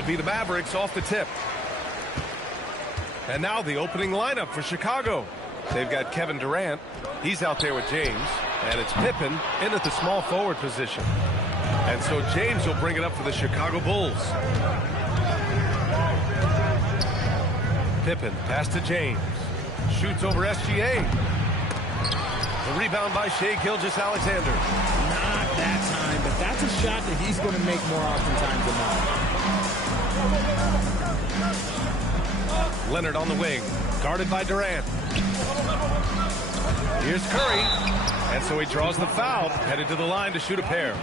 It'll be the Mavericks off the tip. And now the opening lineup for Chicago. They've got Kevin Durant. He's out there with James. And it's Pippen in at the small forward position. And so James will bring it up for the Chicago Bulls. Pippen, pass to James. Shoots over SGA. The rebound by Shai Gilgeous-Alexander. Not that time, but that's a shot that he's going to make more oftentimes than not. Leonard on the wing, guarded by Durant. Here's Curry, and so he draws the foul, headed to the line to shoot a pair.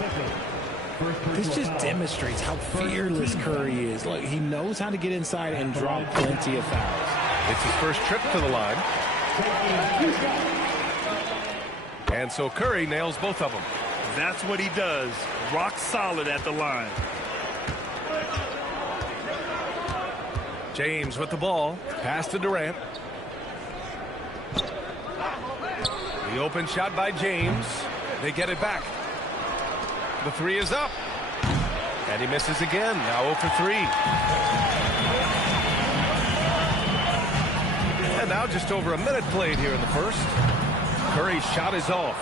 This just demonstrates how fearless Curry is. Look, he knows how to get inside and draw plenty of fouls. It's his first trip to the line. And so Curry nails both of them. That's what he does. Rock solid at the line. James with the ball. Pass to Durant. The open shot by James. They get it back. The three is up. And he misses again. Now 0 for 3. And now just over a minute played here in the first. Curry's shot is off.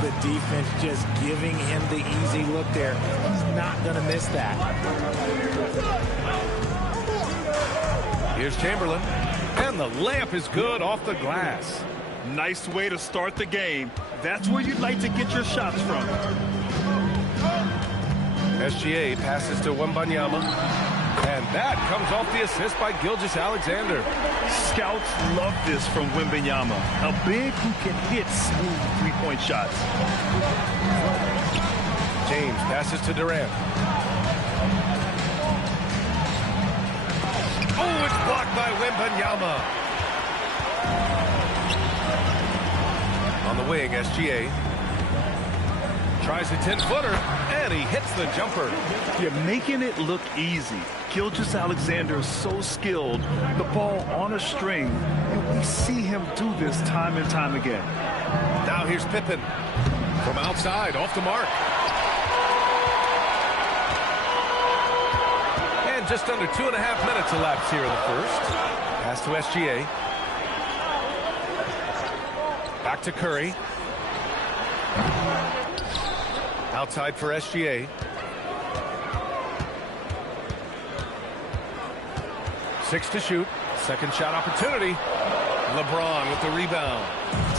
The defense just giving him the easy look there. He's not going to miss that. Here's Chamberlain. And the layup is good off the glass. Nice way to start the game. That's where you'd like to get your shots from. SGA passes to Wembanyama. And that comes off the assist by Gilgeous-Alexander. Scouts love this from Wembanyama. A big who can hit smooth three-point shots. James passes to Durant. Oh, it's blocked by Wembanyama. On the wing, SGA tries a 10-footer, and he hits the jumper. You're making it look easy. Gilgeous-Alexander is so skilled. The ball on a string. And we see him do this time and time again. Now here's Pippen. From outside, off the mark. And just under 2.5 minutes elapsed here in the first. Pass to SGA. Back to Curry. Outside for SGA. 6 to shoot. Second shot opportunity. LeBron with the rebound.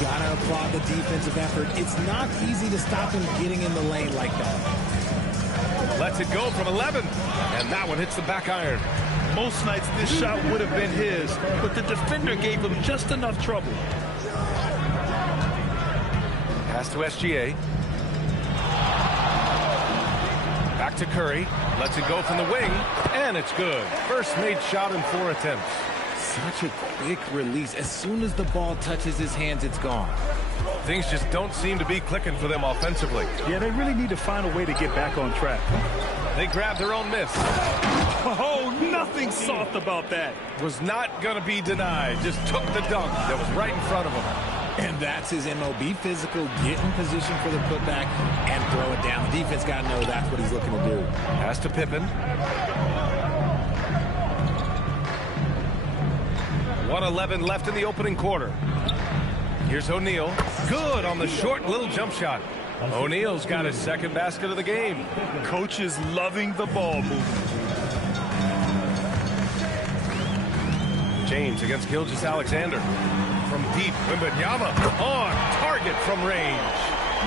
Gotta applaud the defensive effort. It's not easy to stop him getting in the lane like that. Lets it go from 11. And that one hits the back iron. Most nights this shot would have been his, but the defender gave him just enough trouble. Pass to SGA. Back to Curry. Lets it go from the wing. And it's good. First made shot in 4 attempts. Such a quick release. As soon as the ball touches his hands, it's gone. Things just don't seem to be clicking for them offensively. Yeah, they really need to find a way to get back on track. They grabbed their own miss. Oh, nothing soft about that. Was not going to be denied. Just took the dunk that was right in front of him. And that's his MLB physical. Get in position for the putback and throw it down. The defense got to know that's what he's looking to do. Pass to Pippen. 1:11 left in the opening quarter. Here's O'Neal. Good on the short little jump shot. O'Neal's got his second basket of the game. Coach is loving the ball movement. James against Gilgeous-Alexander. From deep, Wembanyama on target from range.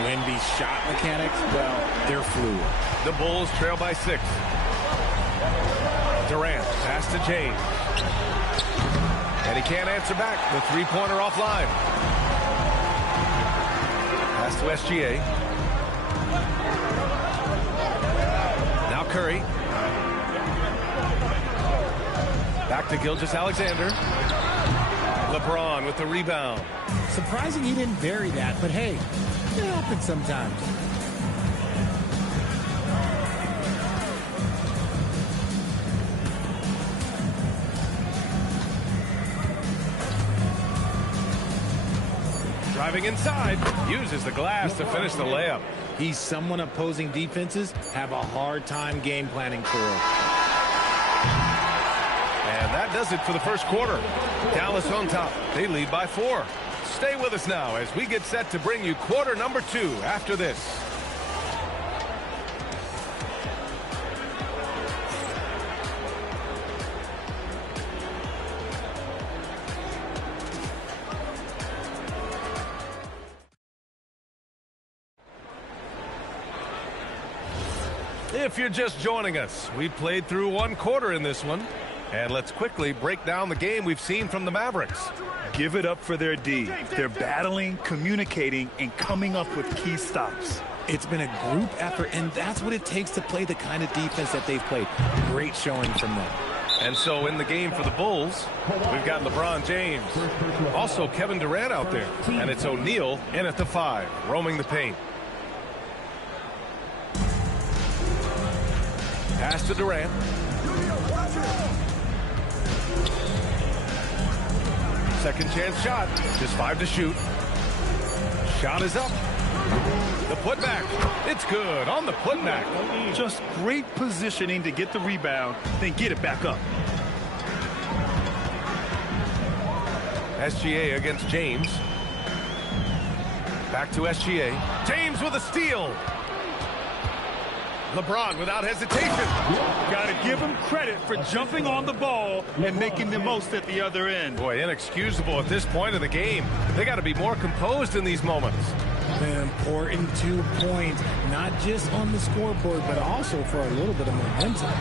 Wemby's shot mechanics, well, they're fluid. The Bulls trail by 6. Durant, pass to James. And he can't answer back. The three-pointer offline. Pass to SGA. Now Curry. Back to Gilgeous-Alexander. LeBron with the rebound. Surprising he didn't bury that, but hey, it happens sometimes. Driving inside, uses the glass to finish the layup. He's someone opposing defenses have a hard time game planning for. that does it for the first quarter. Dallas on top. They lead by 4. Stay with us now as we get set to bring you quarter number 2 after this. If you're just joining us, we played through 1 quarter in this one. And let's quickly break down the game we've seen from the Mavericks. Give it up for their D. They're battling, communicating, and coming up with key stops. It's been a group effort, and that's what it takes to play the kind of defense that they've played. Great showing from them. And so in the game for the Bulls, we've got LeBron James. Also Kevin Durant out there. And it's O'Neal in at the 5, roaming the paint. Pass to Durant. Second chance shot. Just 5 to shoot. Shot is up. The putback. It's good on the putback. Just great positioning to get the rebound, then get it back up. SGA against James. Back to SGA. James with a steal. LeBron without hesitation. Got to give him credit for jumping on the ball and making the most at the other end. Boy, inexcusable at this point of the game. They got to be more composed in these moments. An important 2 points, not just on the scoreboard, but also for a little bit of momentum.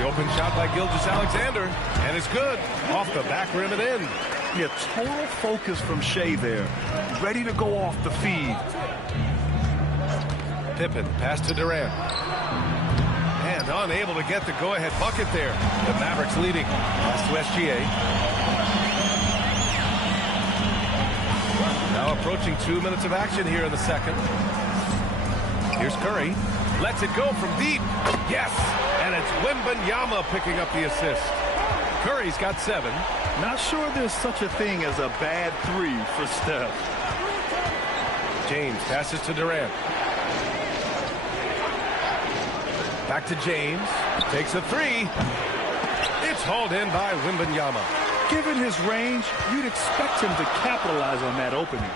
The open shot by Gilgeous-Alexander, and it's good. Off the back rim and in. Yeah, total focus from Shea there. Ready to go off the feed. Pippen, pass to Durant. And unable to get the go-ahead bucket there. The Mavericks leading. Pass to SGA. Now approaching 2 minutes of action here in the second. Here's Curry. Lets it go from deep. Yes! And it's Wembanyama picking up the assist. Curry's got 7. Not sure there's such a thing as a bad 3 for Steph. James passes to Durant. Back to James. Takes a 3. It's hauled in by Wembanyama. Given his range, you'd expect him to capitalize on that opening.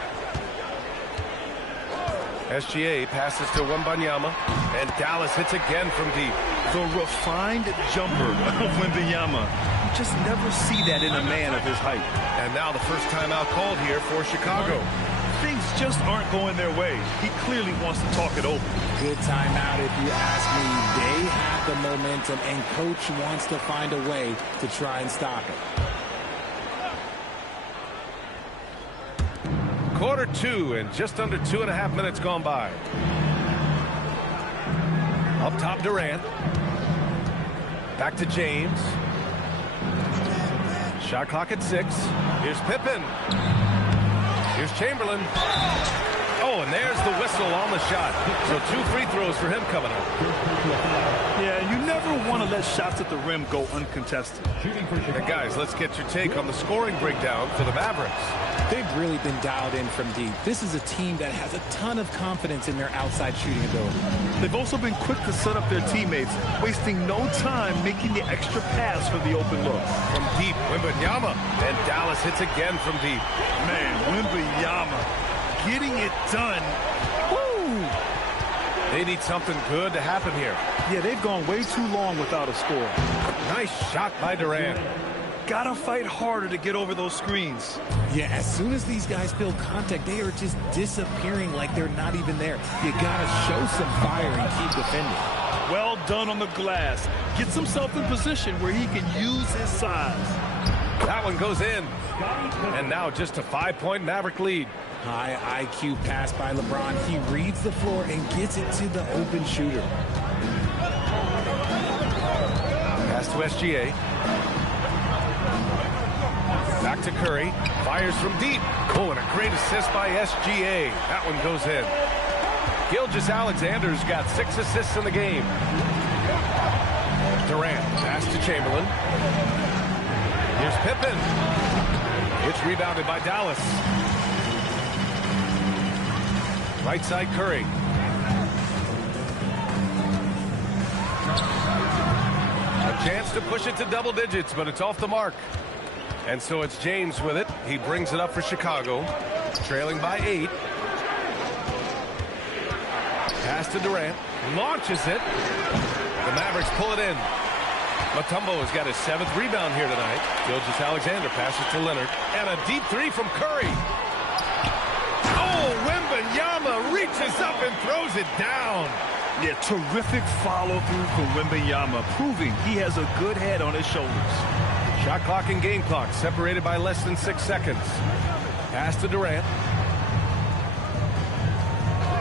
SGA passes to Wembanyama. And Dallas hits again from deep. The refined jumper of Wembanyama. You just never see that in a man of his height. And now the first timeout called here for Chicago. Things just aren't going their way. He clearly wants to talk it over. Good timeout if you ask me. They have the momentum, and coach wants to find a way to try and stop it. Quarter 2 and just under 2.5 minutes gone by. Up top Durant. Back to James. Shot clock at 6. Here's Pippen. Here's Chamberlain. Oh, and there's the whistle on the shot. So 2 free throws for him coming up. Yeah, you never want to let shots at the rim go uncontested. And guys, let's get your take on the scoring breakdown for the Mavericks. They've really been dialed in from deep. This is a team that has a ton of confidence in their outside shooting ability. They've also been quick to set up their teammates, wasting no time making the extra pass for the open look. From deep, Wembanyama. And Dallas hits again from deep. Man, Wembanyama getting it done. Woo! They need something good to happen here. Yeah, they've gone way too long without a score. Nice shot by Durant. Gotta fight harder to get over those screens. Yeah, as soon as these guys feel contact, they are just disappearing like they're not even there. You gotta show some fire and keep defending. Well done on the glass. Gets himself in position where he can use his size. That one goes in. And now just a 5-point Maverick lead. High IQ pass by LeBron. He reads the floor and gets it to the open shooter. Pass to SGA. Back to Curry. Fires from deep. Oh, and a great assist by SGA. That one goes in. Gilgeous-Alexander's got 6 assists in the game. Durant. Pass to Chamberlain. Here's Pippen. It's rebounded by Dallas. Right side Curry. A chance to push it to double digits, but it's off the mark. And so it's James with it. He brings it up for Chicago, trailing by 8. Pass to Durant. Launches it. The Mavericks pull it in. Mutombo has got his 7th rebound here tonight. Gilgeous-Alexander passes to Leonard. And a deep 3 from Curry. Oh, Wembanyama reaches up and throws it down. Yeah, terrific follow-through from Wembanyama, proving he has a good head on his shoulders. Shot clock and game clock separated by less than 6 seconds. Pass to Durant.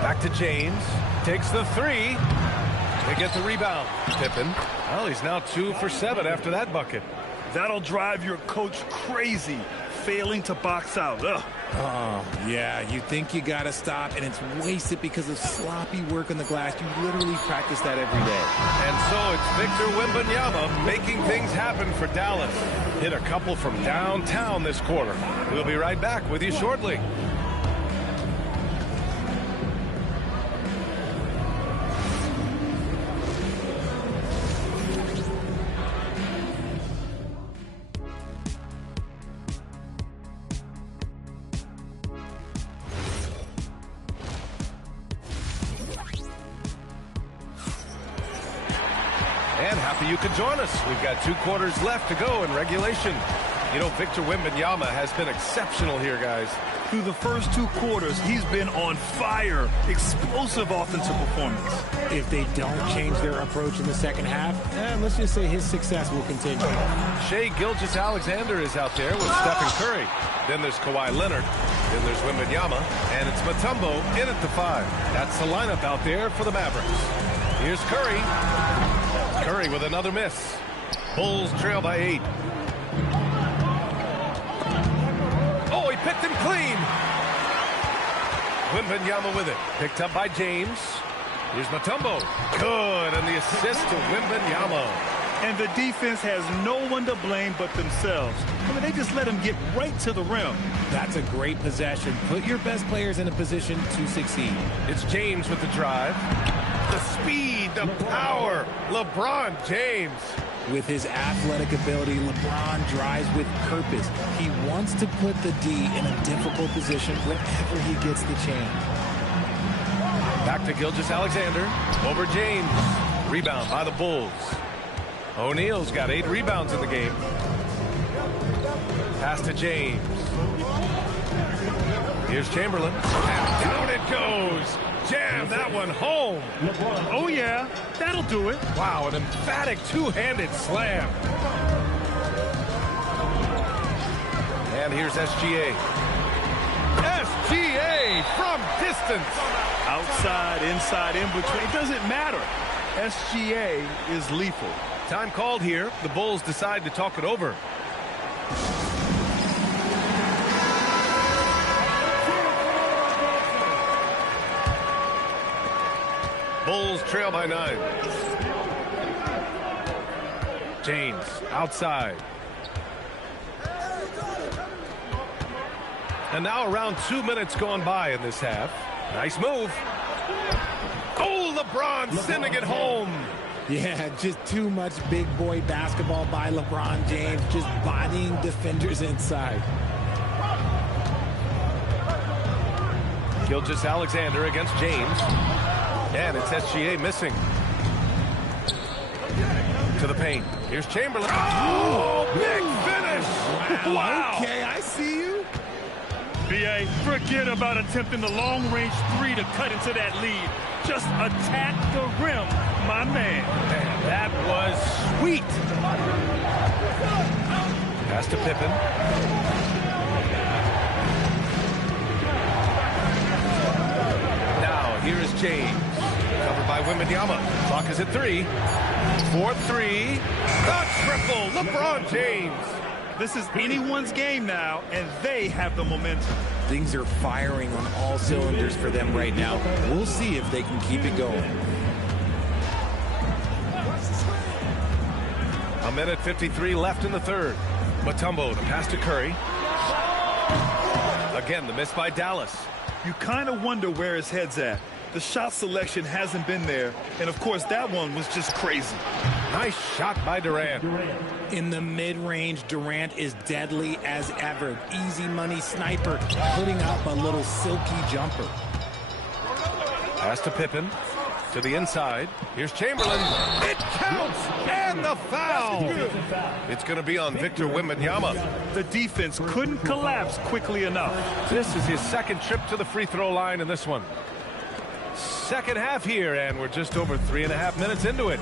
Back to James. Takes the 3. They get the rebound. Pippen. Well, he's now 2 for 7 after that bucket. That'll drive your coach crazy, failing to box out. Ugh. Oh, yeah, you think you got to stop, and it's wasted because of sloppy work on the glass. You literally practice that every day. And so it's Victor Wembanyama making things happen for Dallas. Hit a couple from downtown this quarter. We'll be right back with you shortly. And happy you could join us. We've got 2 quarters left to go in regulation. You know, Victor Wembanyama has been exceptional here, guys. Through the first 2 quarters, he's been on fire. Explosive offensive performance. If they don't change their approach in the second half, let's just say his success will continue. Shai Gilgeous-Alexander is out there with Stephen Curry. Then there's Kawhi Leonard. Then there's Wembanyama. And it's Mutombo in at the 5. That's the lineup out there for the Mavericks. Here's Curry. Curry with another miss. Bulls trail by 8. Oh, he picked him clean. Wembanyama with it. Picked up by James. Here's Mutombo. Good, and the assist to Wembanyama. And the defense has no one to blame but themselves. I mean, they just let him get right to the rim. That's a great possession. Put your best players in a position to succeed. It's James with the drive. The speed, the power. LeBron James. With his athletic ability, LeBron drives with purpose. He wants to put the D in a difficult position whenever he gets the chance. Back to Gilgeous-Alexander. Over James. Rebound by the Bulls. O'Neal's got 8 rebounds in the game. Pass to James. Here's Chamberlain. And down it goes. Jam that one home. Oh, yeah. That'll do it. Wow, an emphatic 2-handed slam. And here's SGA. SGA from distance. Outside, inside, in between. It doesn't matter. SGA is lethal. Time called here. The Bulls decide to talk it over. Bulls trail by 9. James outside. And now around 2 minutes gone by in this half. Nice move. Oh, LeBron sending it home. Yeah, just too much big boy basketball by LeBron James, just bodying defenders inside. Gilgeous-Alexander against James. And it's SGA missing. To the paint. Here's Chamberlain. Oh, big finish. Wow. Okay, I see you. B.A., forget about attempting the long-range 3 to cut into that lead. Just attack the rim, my man. Man, that was sweet. Pass to Pippen. Now, here is James. Covered by Wembanyama. Clock is at 3. 4-3. The triple. LeBron James. This is anyone's game now, and they have the momentum. Things are firing on all cylinders for them right now. We'll see if they can keep it going. A minute 53 left in the third. Mutombo, the pass to Curry. Again, the miss by Dallas. You kind of wonder where his head's at. The shot selection hasn't been there. And, of course, that one was just crazy. Nice shot by Durant. In the mid-range, Durant is deadly as ever. Easy money sniper, putting up a little silky jumper. Pass to Pippen. To the inside. Here's Chamberlain. It counts! And the foul! It's going to be on Victor Wembanyama. The defense couldn't collapse quickly enough. This is his second trip to the free throw line in this one. Second half here, and we're just over 3.5 minutes into it.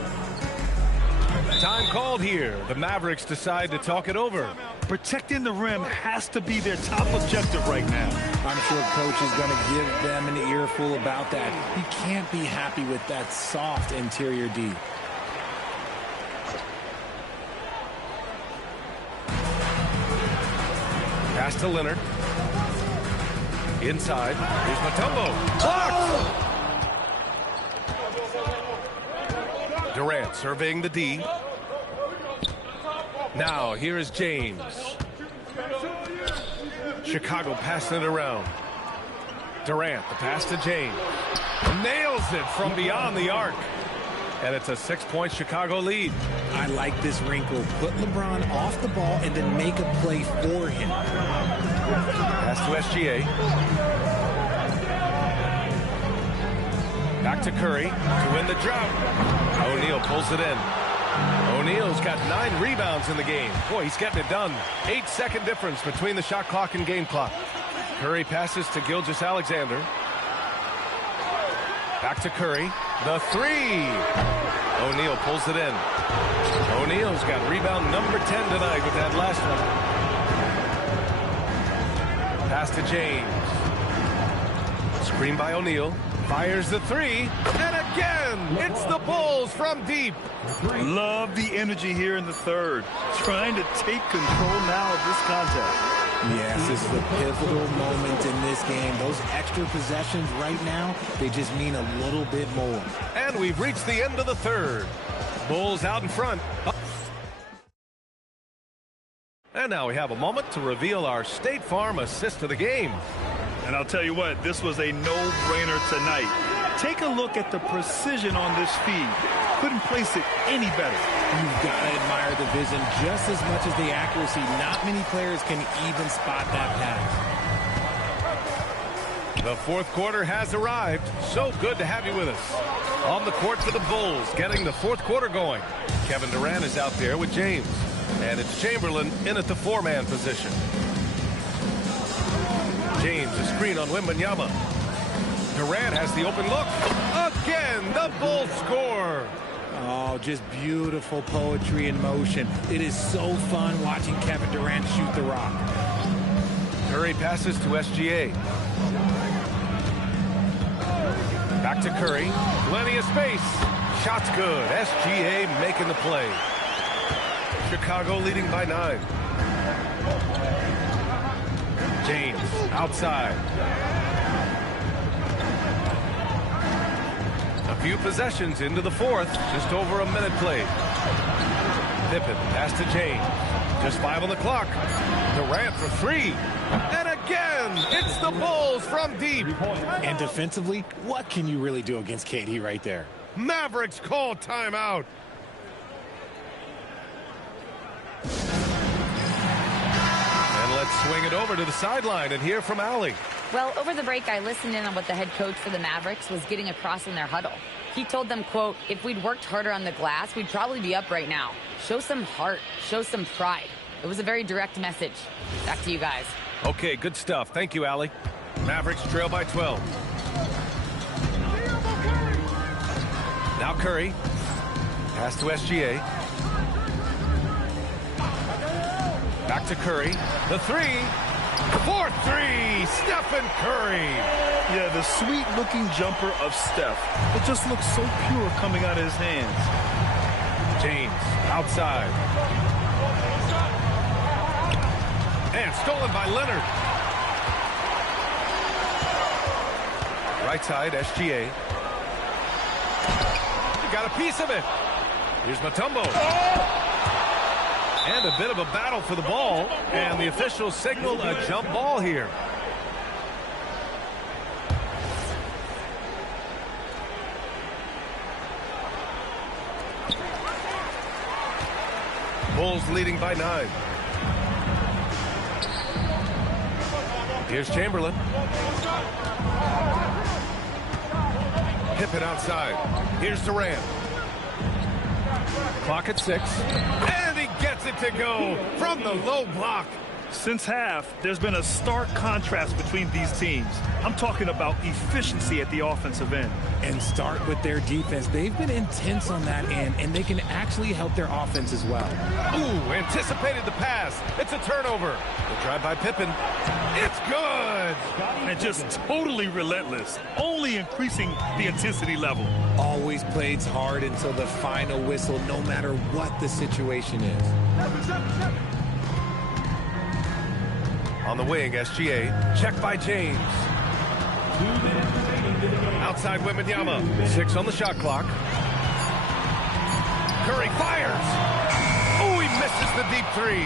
Time called here. The Mavericks decide to talk it over. Protecting the rim has to be their top objective right now. I'm sure coach is going to give them an earful about that. He can't be happy with that soft interior D. Pass to Leonard. Inside. Here's Mutombo. Blocked! Durant surveying the D. Now, here is James. Chicago passing it around. Durant, the pass to James. Nails it from beyond the arc. And it's a 6-point Chicago lead. I like this wrinkle. Put LeBron off the ball and then make a play for him. Pass to SGA. Back to Curry to win the drought. O'Neal pulls it in. O'Neal's got 9 rebounds in the game. Boy, he's getting it done. 8-second difference between the shot clock and game clock. Curry passes to Gilgeous-Alexander. Back to Curry. The 3. O'Neal pulls it in. O'Neal's got rebound number 10 tonight with that last one. Pass to James. Screen by O'Neal. Fires the 3. And again, it's the Bulls from deep. Love the energy here in the third. Trying to take control now of this contest. Yes, this is a pivotal moment in this game. Those extra possessions right now, they just mean a little bit more. And we've reached the end of the third. Bulls out in front. And now we have a moment to reveal our State Farm assist of the game. And I'll tell you what, this was a no-brainer tonight. Take a look at the precision on this feed. Couldn't place it any better. You've got to admire the vision just as much as the accuracy. Not many players can even spot that pass. The fourth quarter has arrived. So good to have you with us. On the court for the Bulls, getting the fourth quarter going. Kevin Durant is out there with James. And it's Chamberlain in at the 4-man position. James, a screen on Wembanyama. Durant has the open look. Again, the Bulls score. Oh, just beautiful poetry in motion. It is so fun watching Kevin Durant shoot the rock. Curry passes to SGA. Back to Curry. Plenty of space. Shot's good. SGA making the play. Chicago leading by 9. James outside. A few possessions into the fourth. Just over a minute played. Pippen pass to James. Just 5 on the clock. Durant for 3. And again, it's the Bulls from deep. And defensively, what can you really do against KD right there? Mavericks call timeout. And let's swing it over to the sideline and hear from Allie. Well, over the break, I listened in on what the head coach for the Mavericks was getting across in their huddle. He told them, quote, if we'd worked harder on the glass, we'd probably be up right now. Show some heart. Show some pride. It was a very direct message. Back to you guys. Okay, good stuff. Thank you, Allie. Mavericks trail by 12. Now Curry. Pass to SGA. Back to Curry. The 3. 4-3. Stephen Curry. Yeah, the sweet-looking jumper of Steph. It just looks so pure coming out of his hands. James outside. And stolen by Leonard. Right side, SGA. He got a piece of it. Here's Mutombo. And a bit of a battle for the ball. And the officials signal a jump ball here. Bulls leading by 9. Here's Chamberlain. Pippen outside. Here's Durant. Clock at 6. And he gets it to go from the low block. Since half, there's been a stark contrast between these teams. I'm talking about efficiency at the offensive end. And start with their defense. They've been intense on that end, and they can actually help their offense as well. Ooh, anticipated the pass. It's a turnover. The drive by Pippen. It's good. And just totally relentless, only increasing the intensity level. Always plays hard until the final whistle, no matter what the situation is. On the wing, SGA. Check by James. Outside Wembanyama. 6 on the shot clock. Curry fires. Oh, he misses the deep 3.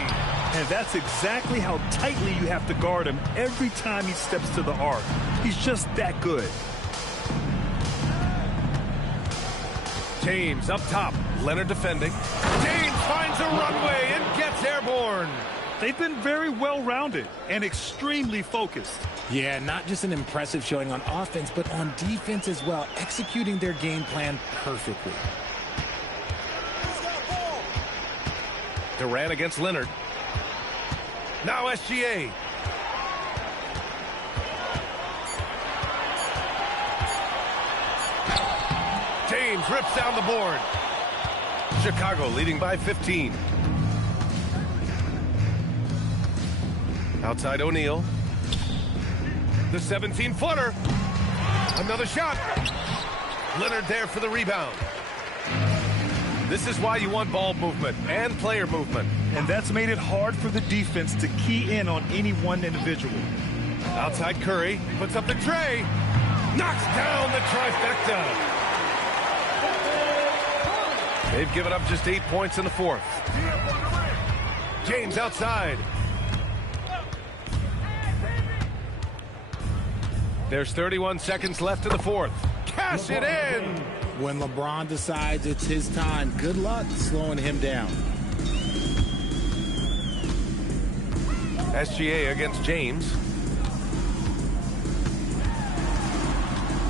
And that's exactly how tightly you have to guard him every time he steps to the arc. He's just that good. James up top. Leonard defending. James finds a runway and gets airborne. They've been very well-rounded and extremely focused. Yeah, not just an impressive showing on offense, but on defense as well, executing their game plan perfectly. Durant against Leonard. Now SGA. James rips down the board. Chicago leading by 15. Outside O'Neal. The 17-footer. Another shot. Leonard there for the rebound. This is why you want ball movement and player movement. And that's made it hard for the defense to key in on any one individual. Outside Curry. Puts up the tray. Knocks down the trifecta. They've given up just 8 points in the 4th. James outside. There's 31 seconds left in the 4th. Cash it in! When LeBron decides it's his time, good luck slowing him down. SGA against James.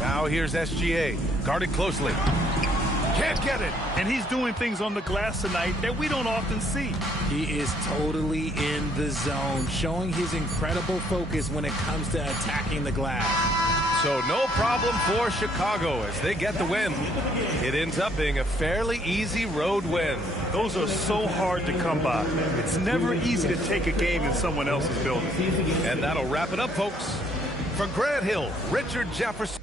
Now here's SGA. Guarded closely. Can't get it. And he's doing things on the glass tonight that we don't often see. He is totally in the zone, showing his incredible focus when it comes to attacking the glass. So no problem for Chicago as they get the win. It ends up being a fairly easy road win. Those are so hard to come by. It's never easy to take a game in someone else's building. And that'll wrap it up, folks. For Grant Hill, Richard Jefferson.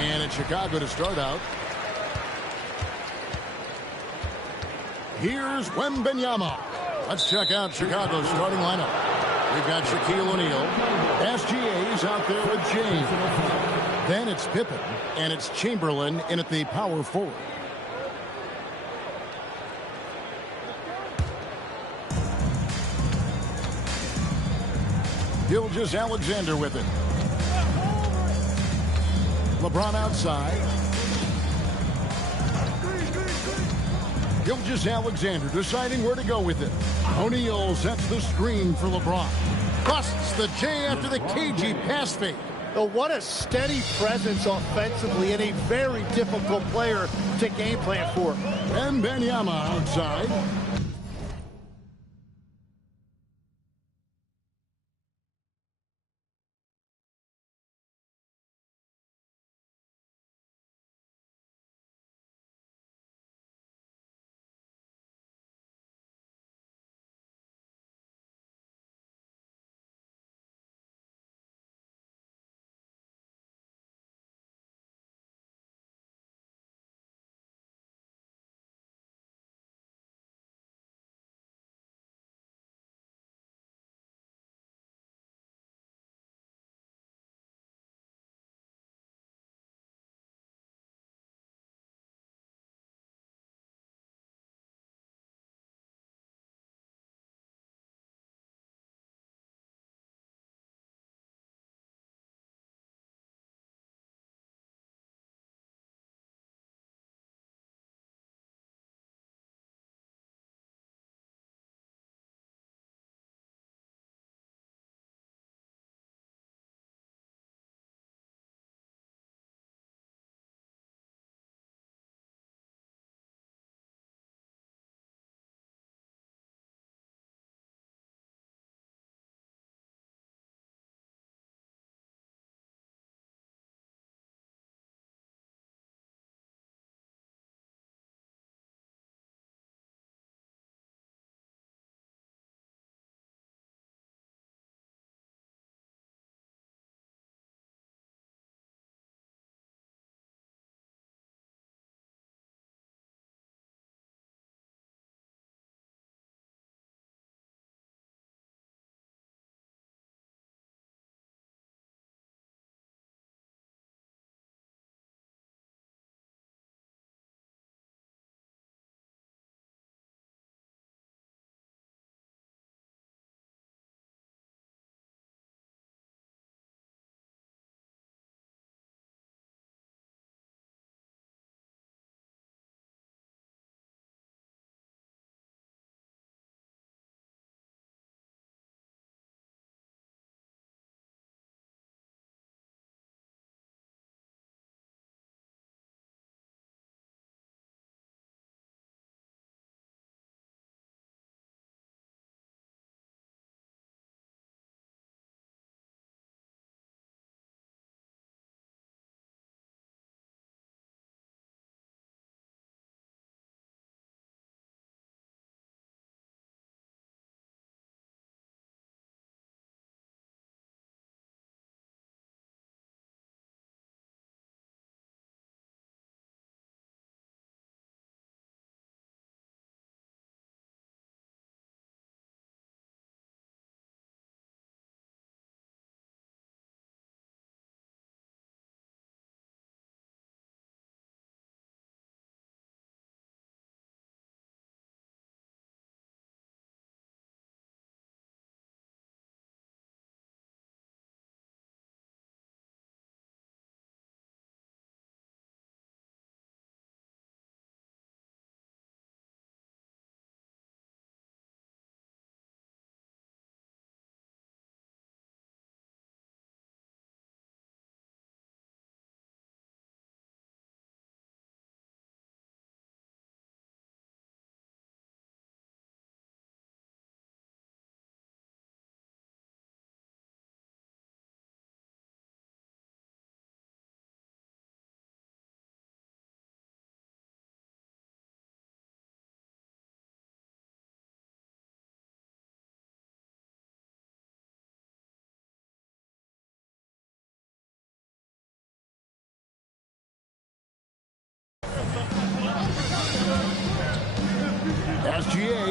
And it's Chicago to start out. Here's Wembanyama. Let's check out Chicago's starting lineup. We've got Shaquille O'Neal. SGA's out there with James. Then it's Pippen, and it's Chamberlain in at the power forward. Gilgeous-Alexander with it. LeBron outside. Gilgeous-Alexander deciding where to go with it. O'Neal sets the screen for LeBron. Busts the J after the cagey pass fake. Oh, what a steady presence offensively and a very difficult player to game plan for. Wembanyama outside.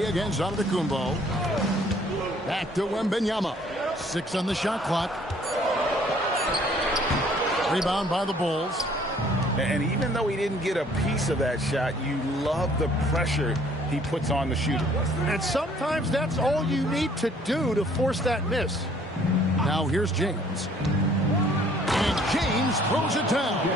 against Antetokounmpo. Back to Wembanyama. 6 on the shot clock. Rebound by the Bulls. And even though he didn't get a piece of that shot, you love the pressure he puts on the shooter. And sometimes that's all you need to do to force that miss. Now here's James. And James throws it down.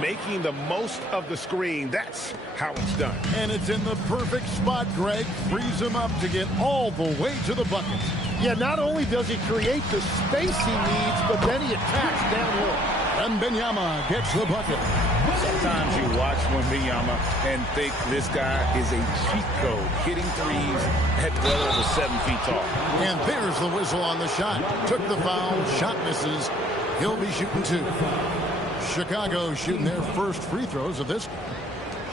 Making the most of the screen, that's how it's done. And it's in the perfect spot, Greg. Frees him up to get all the way to the bucket. Yeah, not only does he create the space he needs, but then he attacks down low. Wembanyama gets the bucket. Sometimes you watch Wembanyama and think this guy is a cheat code, hitting threes at well over 7 feet tall. And there's the whistle on the shot. Took the foul, shot misses. He'll be shooting 2. Chicago shooting their first free throws of this game.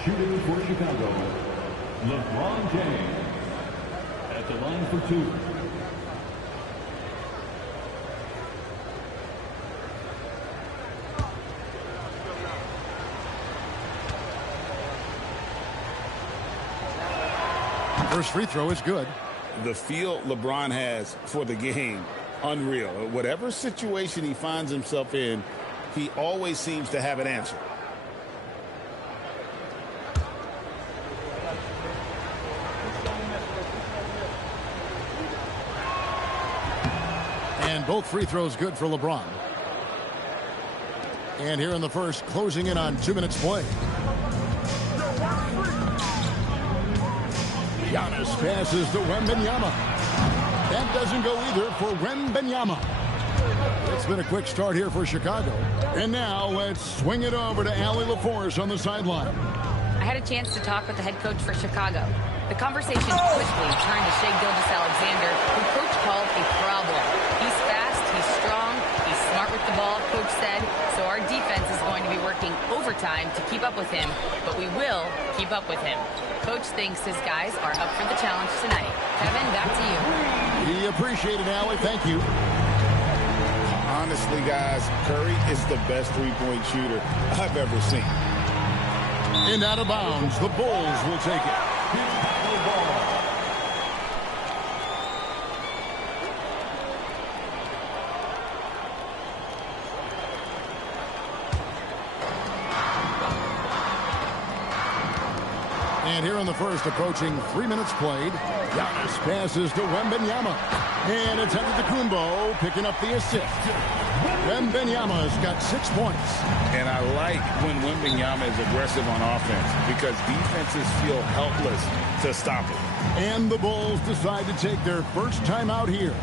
Shooting for Chicago, LeBron James at the line for 2. First free throw is good. The feel LeBron has for the game, unreal. Whatever situation he finds himself in, he always seems to have an answer. And both free throws good for LeBron. And here in the first, closing in on 2 minutes play. Giannis passes to Wembanyama. That doesn't go either for Wembanyama. It's been a quick start here for Chicago. And now let's swing it over to Allie LaForce on the sideline. I had a chance to talk with the head coach for Chicago. The conversation quickly turned to Shai Gilgeous-Alexander, who coach called a problem. He's fast, he's strong, he's smart with the ball, coach said, so our defense is going to be working overtime to keep up with him, but we will keep up with him. Coach thinks his guys are up for the challenge tonight. Kevin, back to you. We appreciate it, Allie. Thank you. Honestly, guys, Curry is the best three-point shooter I've ever seen. And out of bounds, the Bulls will take it. And here in the first, approaching 3 minutes played, Giannis passes to Wembanyama. And it's Antetokounmpo picking up the assist. Wembanyama's got 6 points. And I like when Wembanyama is aggressive on offense because defenses feel helpless to stop it. And the Bulls decide to take their first time out here.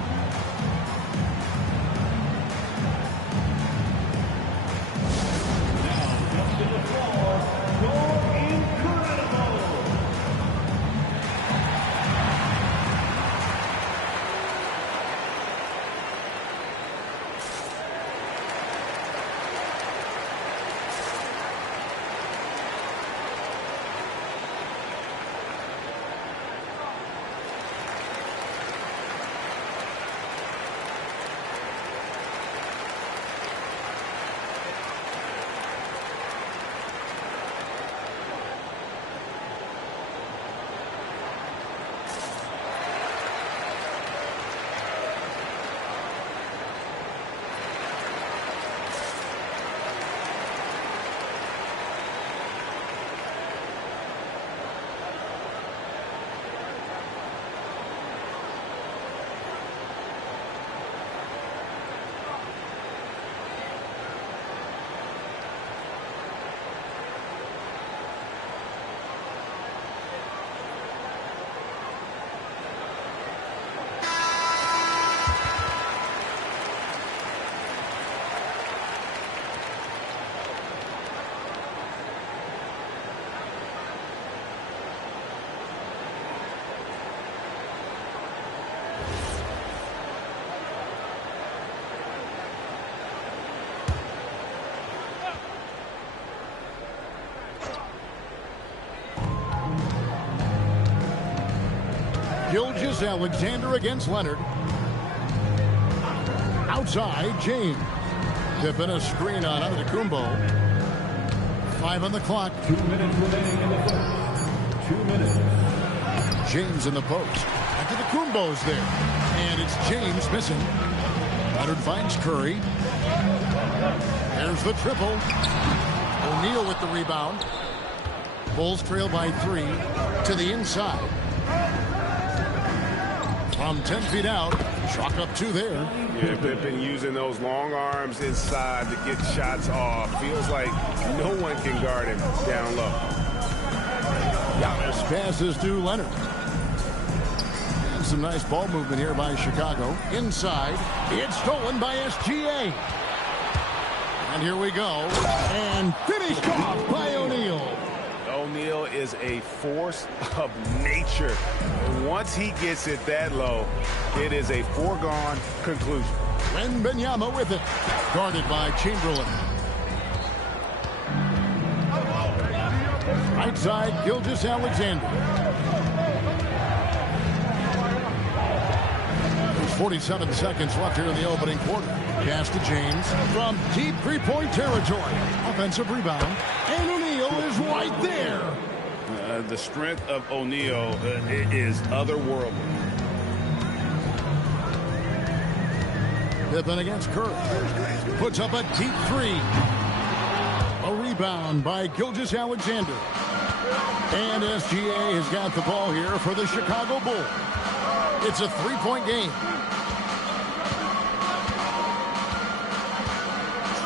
Gilgeous-Alexander against Leonard. Outside, James. Pippen a screen on Antetokounmpo. 5 on the clock. 2 minutes remaining in the first. 2 minutes. James in the post. Antetokounmpo's there. And it's James missing. Leonard finds Curry. There's the triple. O'Neal with the rebound. Bulls trail by 3 to the inside. From 10 feet out, chalk up 2 there. Yeah, Pippen using those long arms inside to get shots off. Feels like no one can guard him down low. Giannis passes to Leonard. And some nice ball movement here by Chicago. Inside, it's stolen by SGA. And here we go. And finished off by O'Neal. O'Neal is a force of nature. Once he gets it that low, it is a foregone conclusion. Wembanyama with it. Guarded by Chamberlain. Right side, Gilgeous-Alexander. There's 47 seconds left here in the opening quarter. Pass to James from deep three-point territory. Offensive rebound. And O'Neal is right there. The strength of O'Neal is otherworldly. Pippen against Curry. Puts up a deep 3. A rebound by Gilgeous-Alexander. And SGA has got the ball here for the Chicago Bulls. It's a 3-point game.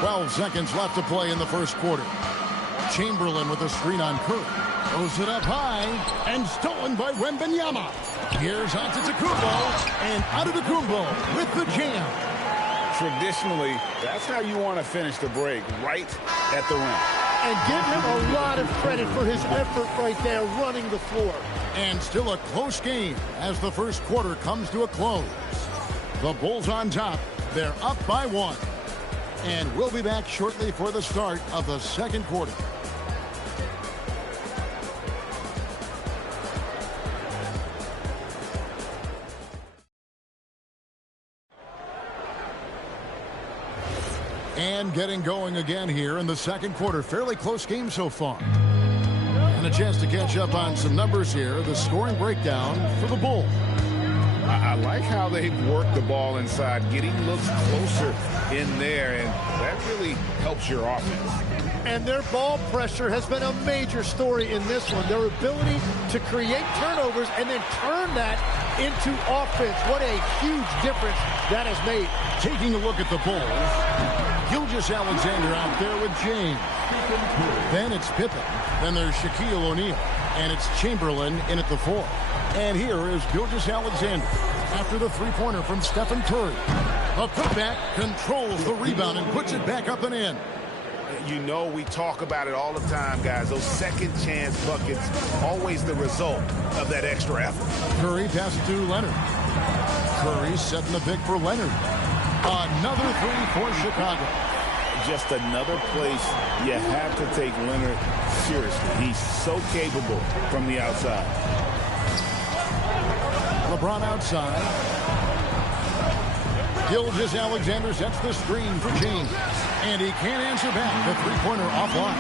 12 seconds left to play in the first quarter. Chamberlain with a screen on Curry. Throws it up high and stolen by Wembanyama. Here's Antetokounmpo, and Antetokounmpo with the jam. Traditionally, that's how you want to finish the break, right at the rim. And give him a lot of credit for his effort right there running the floor. And still a close game as the first quarter comes to a close. The Bulls on top. They're up by 1. And we'll be back shortly for the start of the second quarter. And getting going again here in the second quarter. Fairly close game so far. And a chance to catch up on some numbers here. The scoring breakdown for the Bulls. I like how they've worked the ball inside, getting looks closer in there, and that really helps your offense. And their ball pressure has been a major story in this one. Their ability to create turnovers and then turn that into offense. What a huge difference that has made. Taking a look at the Bulls. Gilgeous-Alexander out there with James. Then it's Pippen. Then there's Shaquille O'Neal. And it's Chamberlain in at the 4. And here is Gilgeous-Alexander after the three-pointer from Stephen Curry. A putback controls the rebound and puts it back up and in. You know, we talk about it all the time, guys. Those second chance buckets, always the result of that extra effort. Curry passes to Leonard. Curry setting the pick for Leonard. Another 3 for Chicago. Just another place you have to take Leonard seriously. He's so capable from the outside. LeBron outside. Gilgeous-Alexander sets the screen for James. And he can't answer back. The three-pointer offline.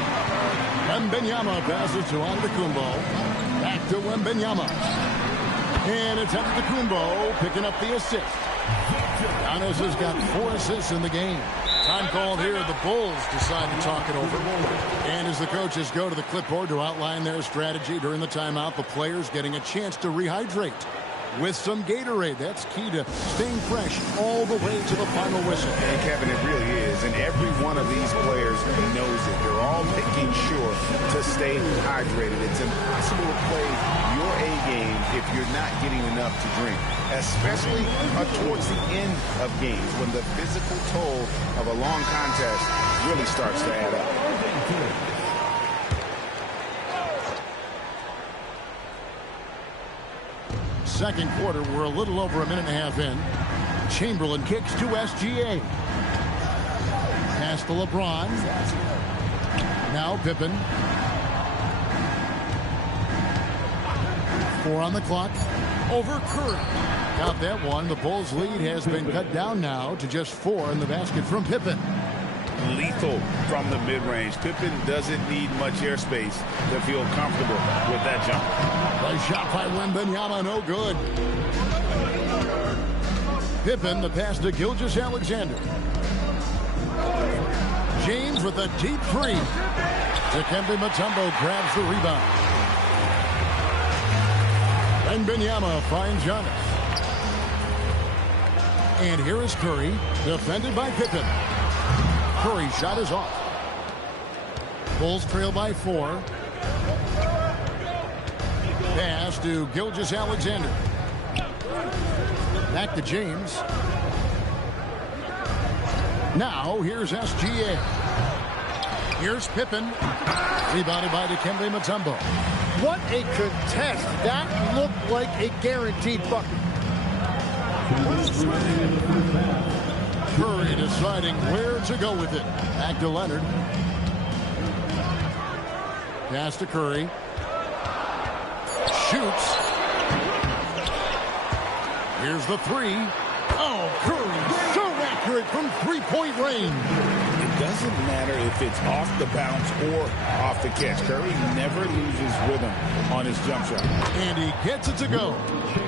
Wembanyama passes to Antetokounmpo. Back to Wembanyama. And it's Antetokounmpo picking up the assist. Giannis has got 4 assists in the game. Time called here. The Bulls decide to talk it over. And as the coaches go to the clipboard to outline their strategy during the timeout, the players getting a chance to rehydrate with some Gatorade. That's key to staying fresh all the way to the final whistle. And Kevin, it really is. And every one of these players knows it. They're all making sure to stay hydrated. It's impossible to play your A game if you're not getting enough to drink, especially towards the end of games when the physical toll of a long contest really starts to add up. Second quarter, we're a little over a minute and a half in. Chamberlain kicks to SGA. Pass to LeBron. Now Pippen. 4 on the clock. Over Curry. Got that one. The Bulls' lead has been cut down now to just 4 in the basket from Pippen. Lethal lethal from the mid-range. Pippen doesn't need much airspace to feel comfortable with that jumper. Nice shot by Wembanyama, no good. Pippen, the pass to Gilgeous-Alexander. James with a deep three. Dikembe Mutombo grabs the rebound. Wembanyama finds Giannis. And here is Curry, defended by Pippen. Curry's shot is off. Bulls trail by 4. Pass to Gilgeous-Alexander. Back to James. Now here's SGA. Here's Pippen. Rebounded by Dikembe Mutombo. What a contest. That looked like a guaranteed bucket. Curry deciding where to go with it. Back to Leonard. Pass to Curry. Shoots. Here's the three. Oh, Curry so accurate from three-point range. It doesn't matter if it's off the bounce or off the catch. Curry never loses rhythm on his jump shot. And he gets it to go.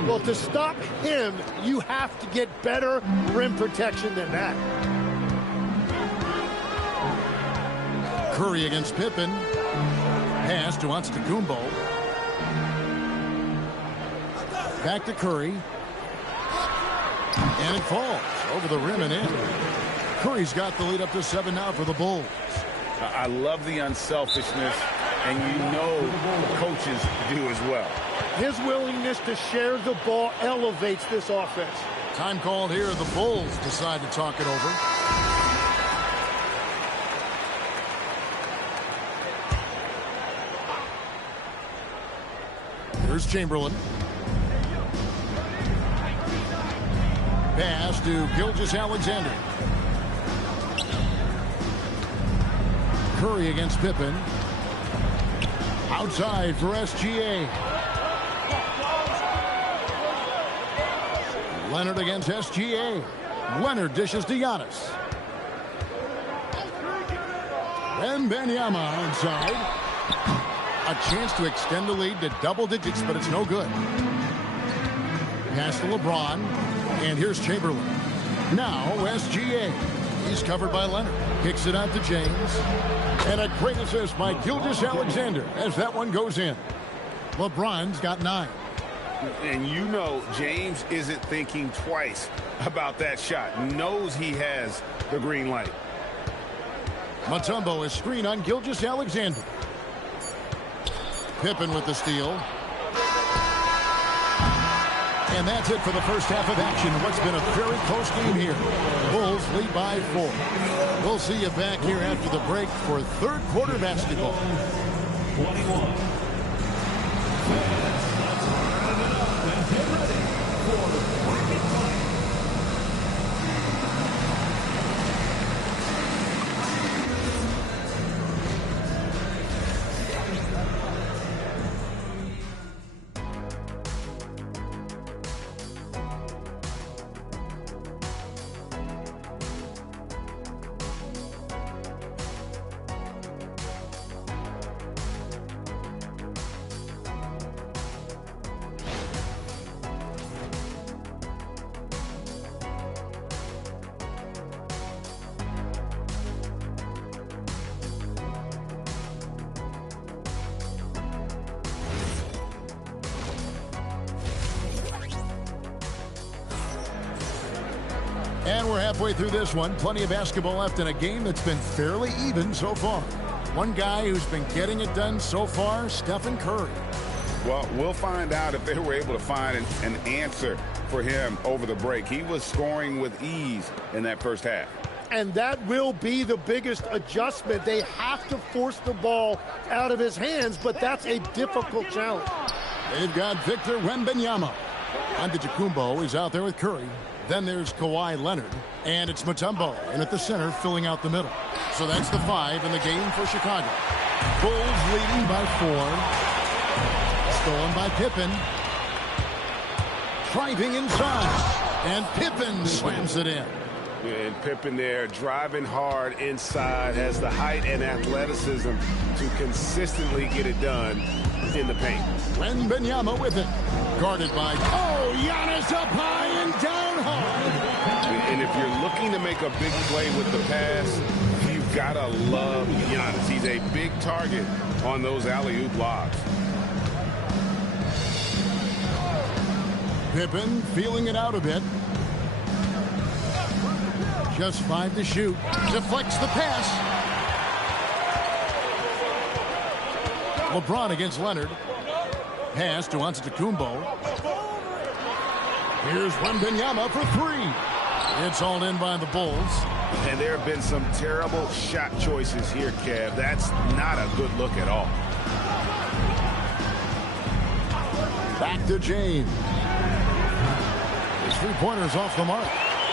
Well, to stop him, you have to get better rim protection than that. Curry against Pippen. Pass to Antetokounmpo. Back to Curry. And it falls over the rim and in. Curry's got the lead up to 7 now for the Bulls. I love the unselfishness, and you know the coaches do as well. His willingness to share the ball elevates this offense. Time called here. The Bulls decide to talk it over. Here's Chamberlain. Pass to Gilgeous-Alexander. Curry against Pippen. Outside for SGA. Leonard against SGA. Leonard dishes to Giannis. Wembanyama inside. A chance to extend the lead to double digits, but it's no good. Pass to LeBron. And here's Chamberlain. Now SGA. He's covered by Leonard. Kicks it out to James. And a great assist by Gilgeous-Alexander as that one goes in. LeBron's got 9. And you know James isn't thinking twice about that shot. Knows he has the green light. Mutombo is screen on Gilgeous-Alexander. Pippen with the steal. And that's it for the first half of action. What's been a very close game here. Bulls lead by 4. We'll see you back here after the break for third quarter basketball. 21. Get ready for bracket time. And we're halfway through this one. Plenty of basketball left in a game that's been fairly even so far. One guy who's been getting it done so far, Stephen Curry. Well, we'll find out if they were able to find an answer for him over the break. He was scoring with ease in that first half. And that will be the biggest adjustment. They have to force the ball out of his hands, but that's a difficult challenge. They've got Victor Wembanyama. Antetokounmpo is out there with Curry. Then there's Kawhi Leonard. And it's Mutombo in at the center, filling out the middle. So that's the 5 in the game for Chicago. Bulls leading by 4. Stolen by Pippen. Driving inside. And Pippen slams it in. And Pippen there driving hard inside, has the height and athleticism to consistently get it done in the paint. Wembanyama with it. Guarded by, Giannis up high and down hard. And if you're looking to make a big play with the pass, you've got to love Giannis. He's a big target on those alley-oop lobs. Pippen feeling it out a bit. Just 5 to shoot. Deflects the pass. LeBron against Leonard. Pass to Antetokounmpo. Here's Wembanyama for 3. It's hauled in by the Bulls. And there have been some terrible shot choices here, Kev. That's not a good look at all. Back to James. His 3-pointer's off the mark.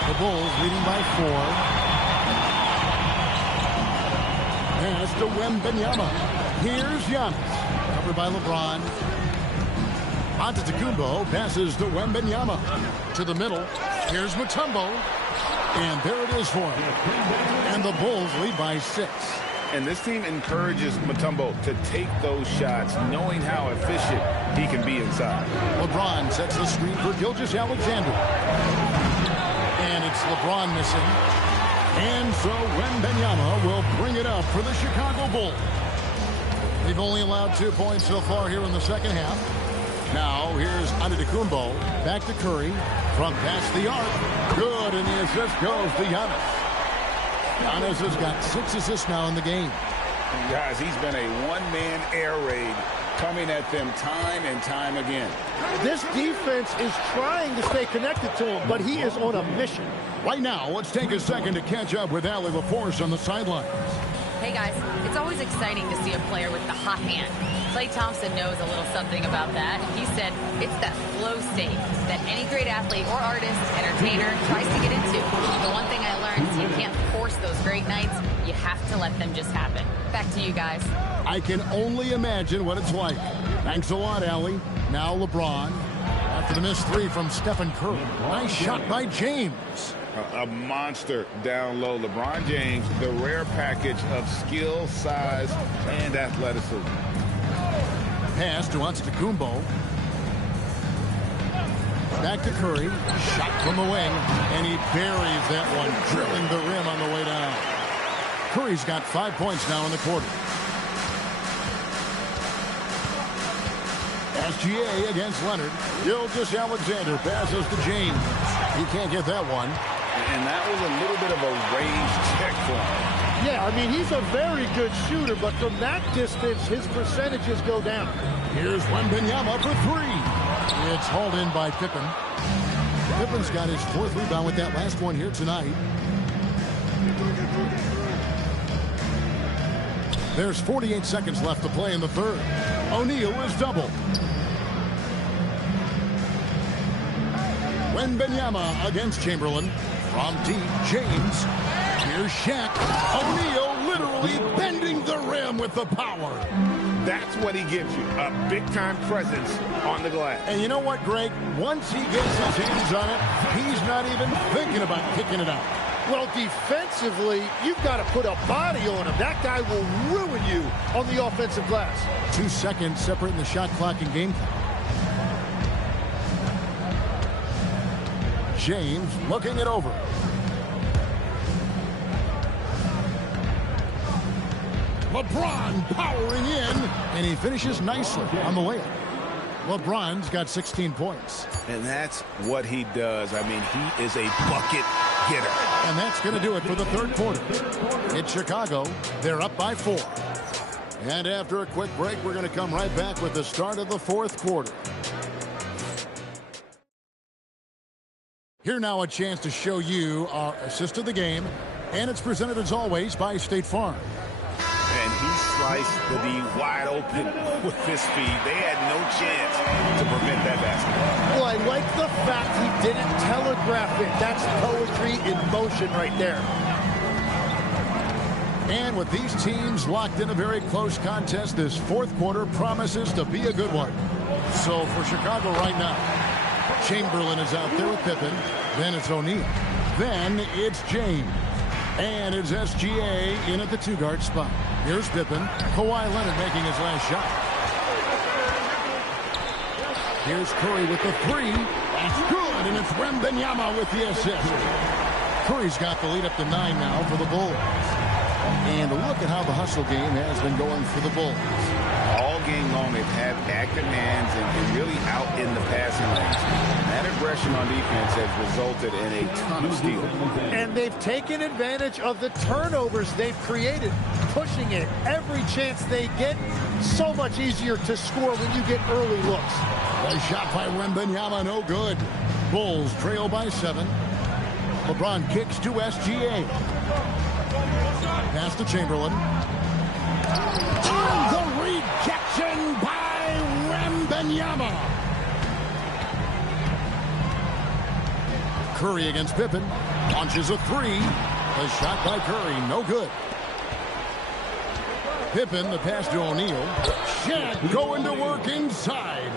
The Bulls leading by 4. Pass to Wembanyama. Here's Giannis. Covered by LeBron. Antetokounmpo passes to Wembanyama. To the middle. Here's Mutombo. And there it is for him. And the Bulls lead by 6. And this team encourages Mutombo to take those shots, knowing how efficient he can be inside. LeBron sets the screen for Gilgeous-Alexander. And it's LeBron missing. And so Wembanyama will bring it up for the Chicago Bulls. They've only allowed 2 points so far here in the second half. Now here's Antetokounmpo. Back to Curry. From past the arc. Good, and the assist goes to Giannis. Giannis has got 6 assists now in the game. And guys, he's been a one-man air raid coming at them time and time again. This defense is trying to stay connected to him, but he is on a mission. Right now, let's take a second to catch up with Allie LaForce on the sidelines. Hey guys, it's always exciting to see a player with the hot hand. Klay Thompson knows a little something about that. He said it's that flow state that any great athlete or artist, entertainer tries to get into. The one thing I learned is you can't force those great nights. You have to let them just happen. Back to you guys. I can only imagine what it's like. Thanks a lot, Allie. Now LeBron. After the missed 3 from Stephen Curry. Nice shot by James. A monster down low. LeBron James, the rare package of skill, size, and athleticism. Pass to Antetokounmpo. Back to Curry. Shot from the wing. And he buries that one, drilling the rim on the way down. Curry's got 5 points now in the quarter. SGA against Leonard. Gilgeous-Alexander passes to James. He can't get that one. And that was a little bit of a range check for him. Yeah, I mean, he's a very good shooter, but from that distance, his percentages go down. Here's Wembanyama for 3. It's hauled in by Pippen. Pippen's got his 4th rebound with that last one here tonight. There's 48 seconds left to play in the third. O'Neal is doubled. Wembanyama against Chamberlain. From deep, James. Here's Shaq. O'Neal literally bending the rim with the power. That's what he gives you, a big-time presence on the glass. And you know what, Greg? Once he gets his hands on it, he's not even thinking about kicking it out. Well, defensively, you've got to put a body on him. That guy will ruin you on the offensive glass. 2 seconds separating the shot clock and game clock. James looking it over. LeBron powering in, and he finishes nicely on the layup. LeBron's got 16 points. And that's what he does. I mean, he is a bucket getter. And that's going to do it for the third quarter. It's Chicago. They're up by 4. And after a quick break, we're going to come right back with the start of the fourth quarter. Here now a chance to show you our assist of the game. And it's presented as always by State Farm. And he sliced the D wide open with his speed. They had no chance to prevent that basket. Well, I like the fact he didn't telegraph it. That's poetry in motion right there. And with these teams locked in a very close contest, this fourth quarter promises to be a good one. So for Chicago right now, Chamberlain is out there with Pippen. Then it's O'Neal. Then it's James. And it's SGA in at the two-guard spot. Here's Pippen. Kawhi Leonard making his last shot. Here's Curry with the three. It's good, and it's Wembanyama with the assist. Curry's got the lead up to 9 now for the Bulls. And look at how the hustle game has been going for the Bulls. All game long, they've had active hands and really out in the passing lanes. That aggression on defense has resulted in a ton of steals. And they've taken advantage of the turnovers they've created, pushing it every chance they get. So much easier to score when you get early looks. A shot by Wembanyama, no good. Bulls trail by 7. LeBron kicks to SGA. Pass to Chamberlain. And the rejection by Wembanyama. Curry against Pippen. Launches a three. A shot by Curry, no good. Pippen, the pass to O'Neal. Shaq going to work inside.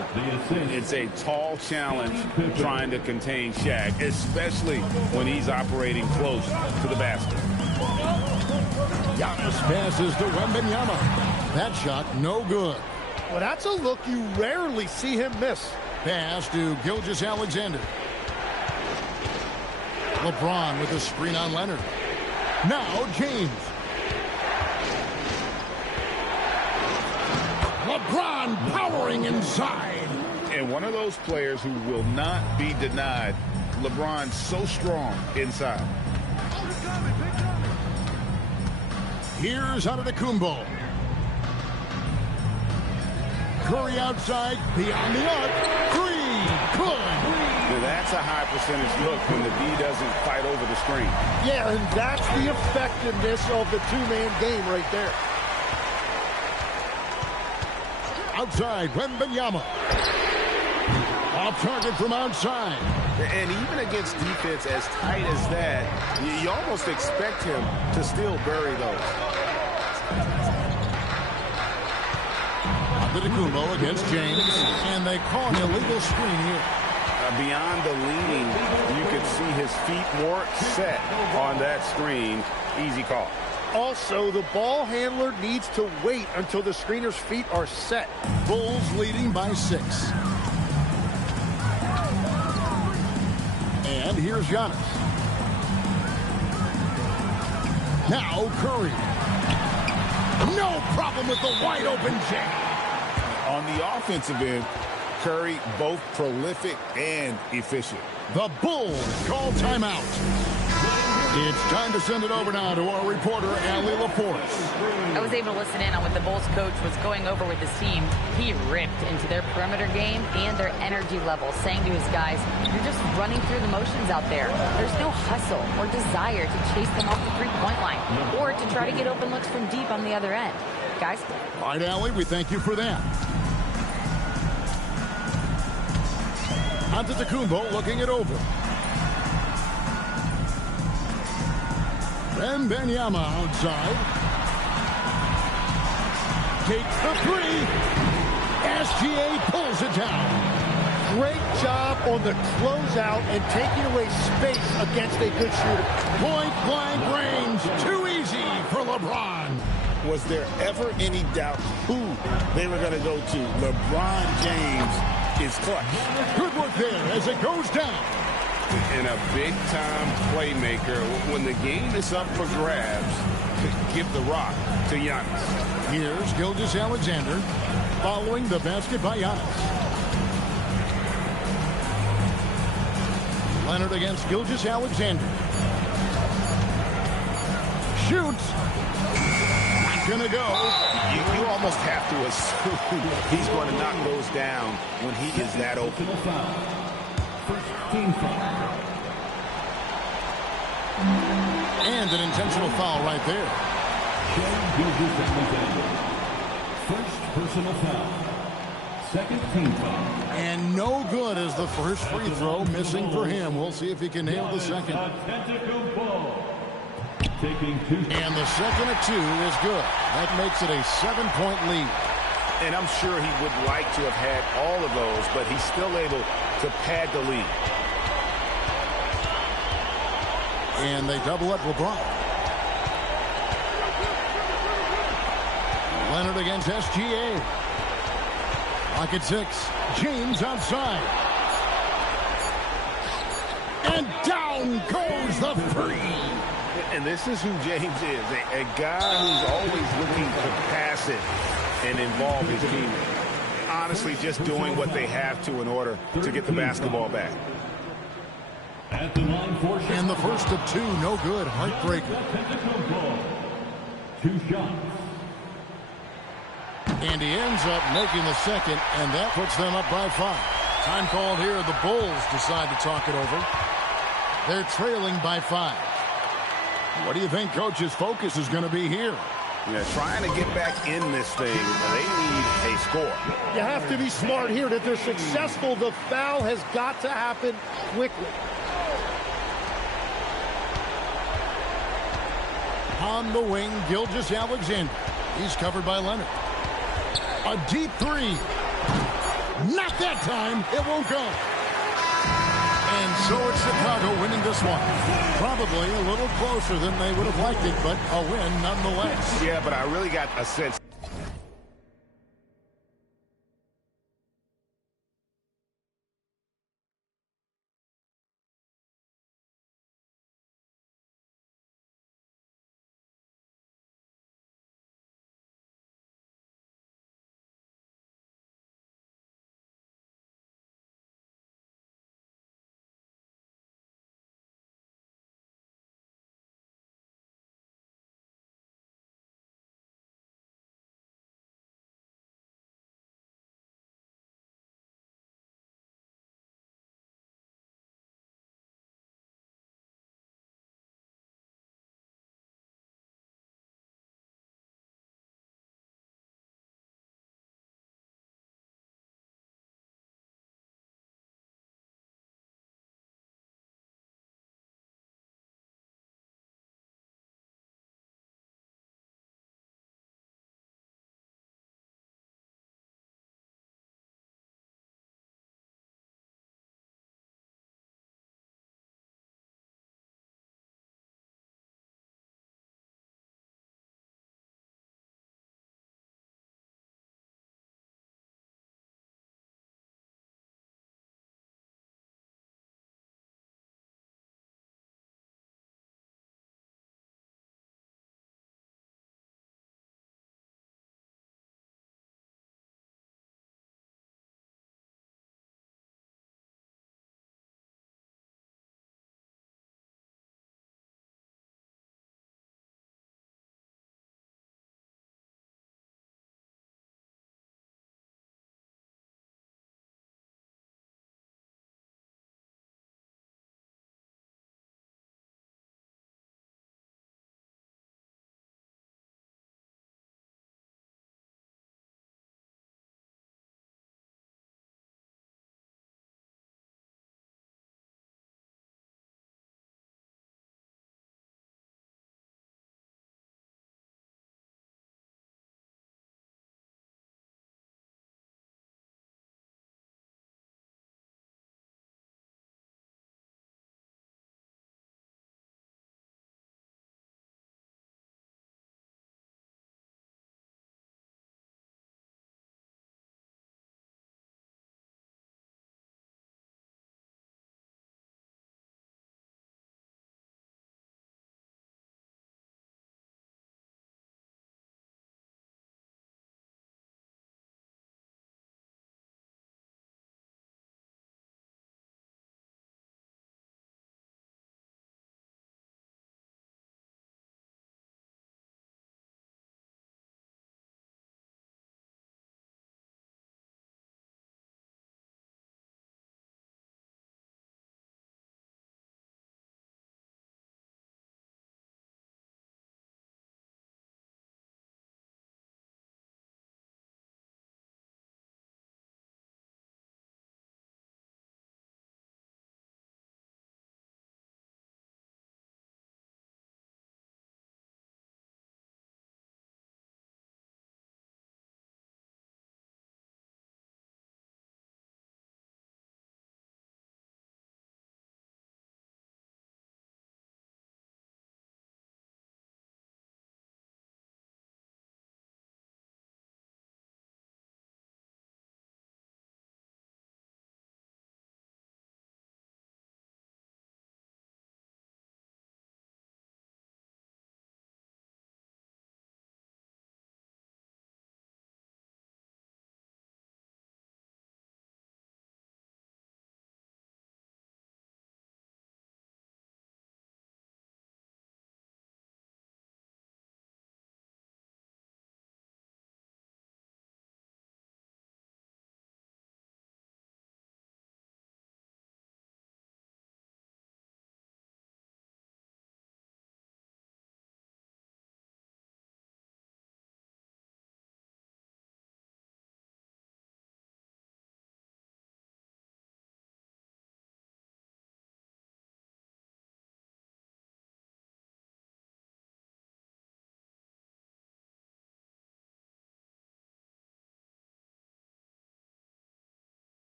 It's a tall challenge trying to contain Shaq, especially when he's operating close to the basket. Giannis passes to Wembanyama. That shot, no good. Well, that's a look you rarely see him miss. Pass to Gilgeous-Alexander. LeBron with a screen on Leonard. Now James. LeBron powering inside. And one of those players who will not be denied. LeBron so strong inside. Here's Antetokounmpo. Curry outside, beyond the arc. Three, good. Now that's a high percentage look when the D doesn't fight over the screen. Yeah, and that's the effectiveness of the two-man game right there. Outside, Wembanyama. Off target from outside. And even against defense as tight as that, you almost expect him to still bury those. Antetokounmpo against James, and they call an illegal screen here. Beyond the leading, you could see his feet more set on that screen. Easy call. Also, the ball handler needs to wait until the screener's feet are set. Bulls leading by 6. And here's Giannis. Now Curry. No problem with the wide open jam. On the offensive end, Curry both prolific and efficient. The Bulls call timeout. It's time to send it over now to our reporter, Allie LaForce. I was able to listen in on what the Bulls coach was going over with his team. He ripped into their perimeter game and their energy level, saying to his guys, you're just running through the motions out there. There's no hustle or desire to chase them off the three-point line or to try to get open looks from deep on the other end. Guys? All right, Allie, we thank you for that. Antetokounmpo looking it over. Wembanyama outside. Takes the three. SGA pulls it down. Great job on the closeout and taking away space against a good shooter. Point blank range. Too easy for LeBron. Was there ever any doubt who they were going to go to? LeBron James is clutch. Good work there as it goes down. And a big-time playmaker. When the game is up for grabs, give the rock to Giannis. Here's Gilgeous-Alexander following the basket by Giannis. Leonard against Gilgeous-Alexander. Shoots. Not gonna go. You almost have to assume he's going to knock those down when he is that open. Team foul. And an intentional foul right there. First personal foul. Second team foul. And no good as the first free throw missing for him. We'll see if he can nail the second. And the second at 2 is good. That makes it a 7-point lead. And I'm sure he would like to have had all of those, but he's still able to pad the lead. And they double up LeBron. Leonard against SGA. Lock at 6. James outside. And down goes the three. And this is who James is, a guy who's always looking to pass it and involve his teammates. Honestly, just doing what they have to in order to get the basketball back. At the line for Chicago. And the first of 2, no good. Heartbreaker. 2 shots. And he ends up making the second, and that puts them up by 5. Time called here. The Bulls decide to talk it over. They're trailing by 5. What do you think Coach's focus is going to be here? Yeah, trying to get back in this thing, they need a score. You have to be smart here. If they're successful, the foul has got to happen quickly. On the wing, Gilgeous-Alexander. He's covered by Leonard. A deep 3. Not that time. It won't go. And so it's Chicago winning this one. Probably a little closer than they would have liked it, but a win nonetheless. Yeah, but I really got a sense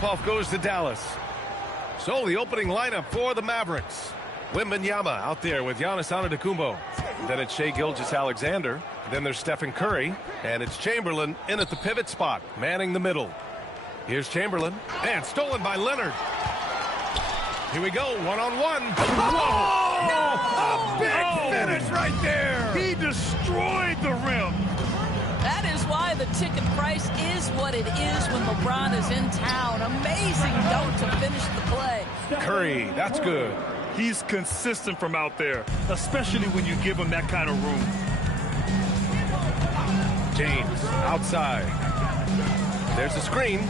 tip-off goes to Dallas. So the opening lineup for the Mavericks. Wembanyama out there with Giannis Antetokounmpo. Then it's Shai Gilgeous-Alexander. Then there's Stephen Curry. And it's Chamberlain in at the pivot spot, manning the middle. Here's Chamberlain. And stolen by Leonard. Here we go, one-on-one. Whoa! No! A big finish right there. He destroyed the rim. That is why the ticket price is what it is when LeBron is in town. Amazing dunk to finish the play. Curry, that's good. He's consistent from out there, especially when you give him that kind of room. James outside. There's a screen.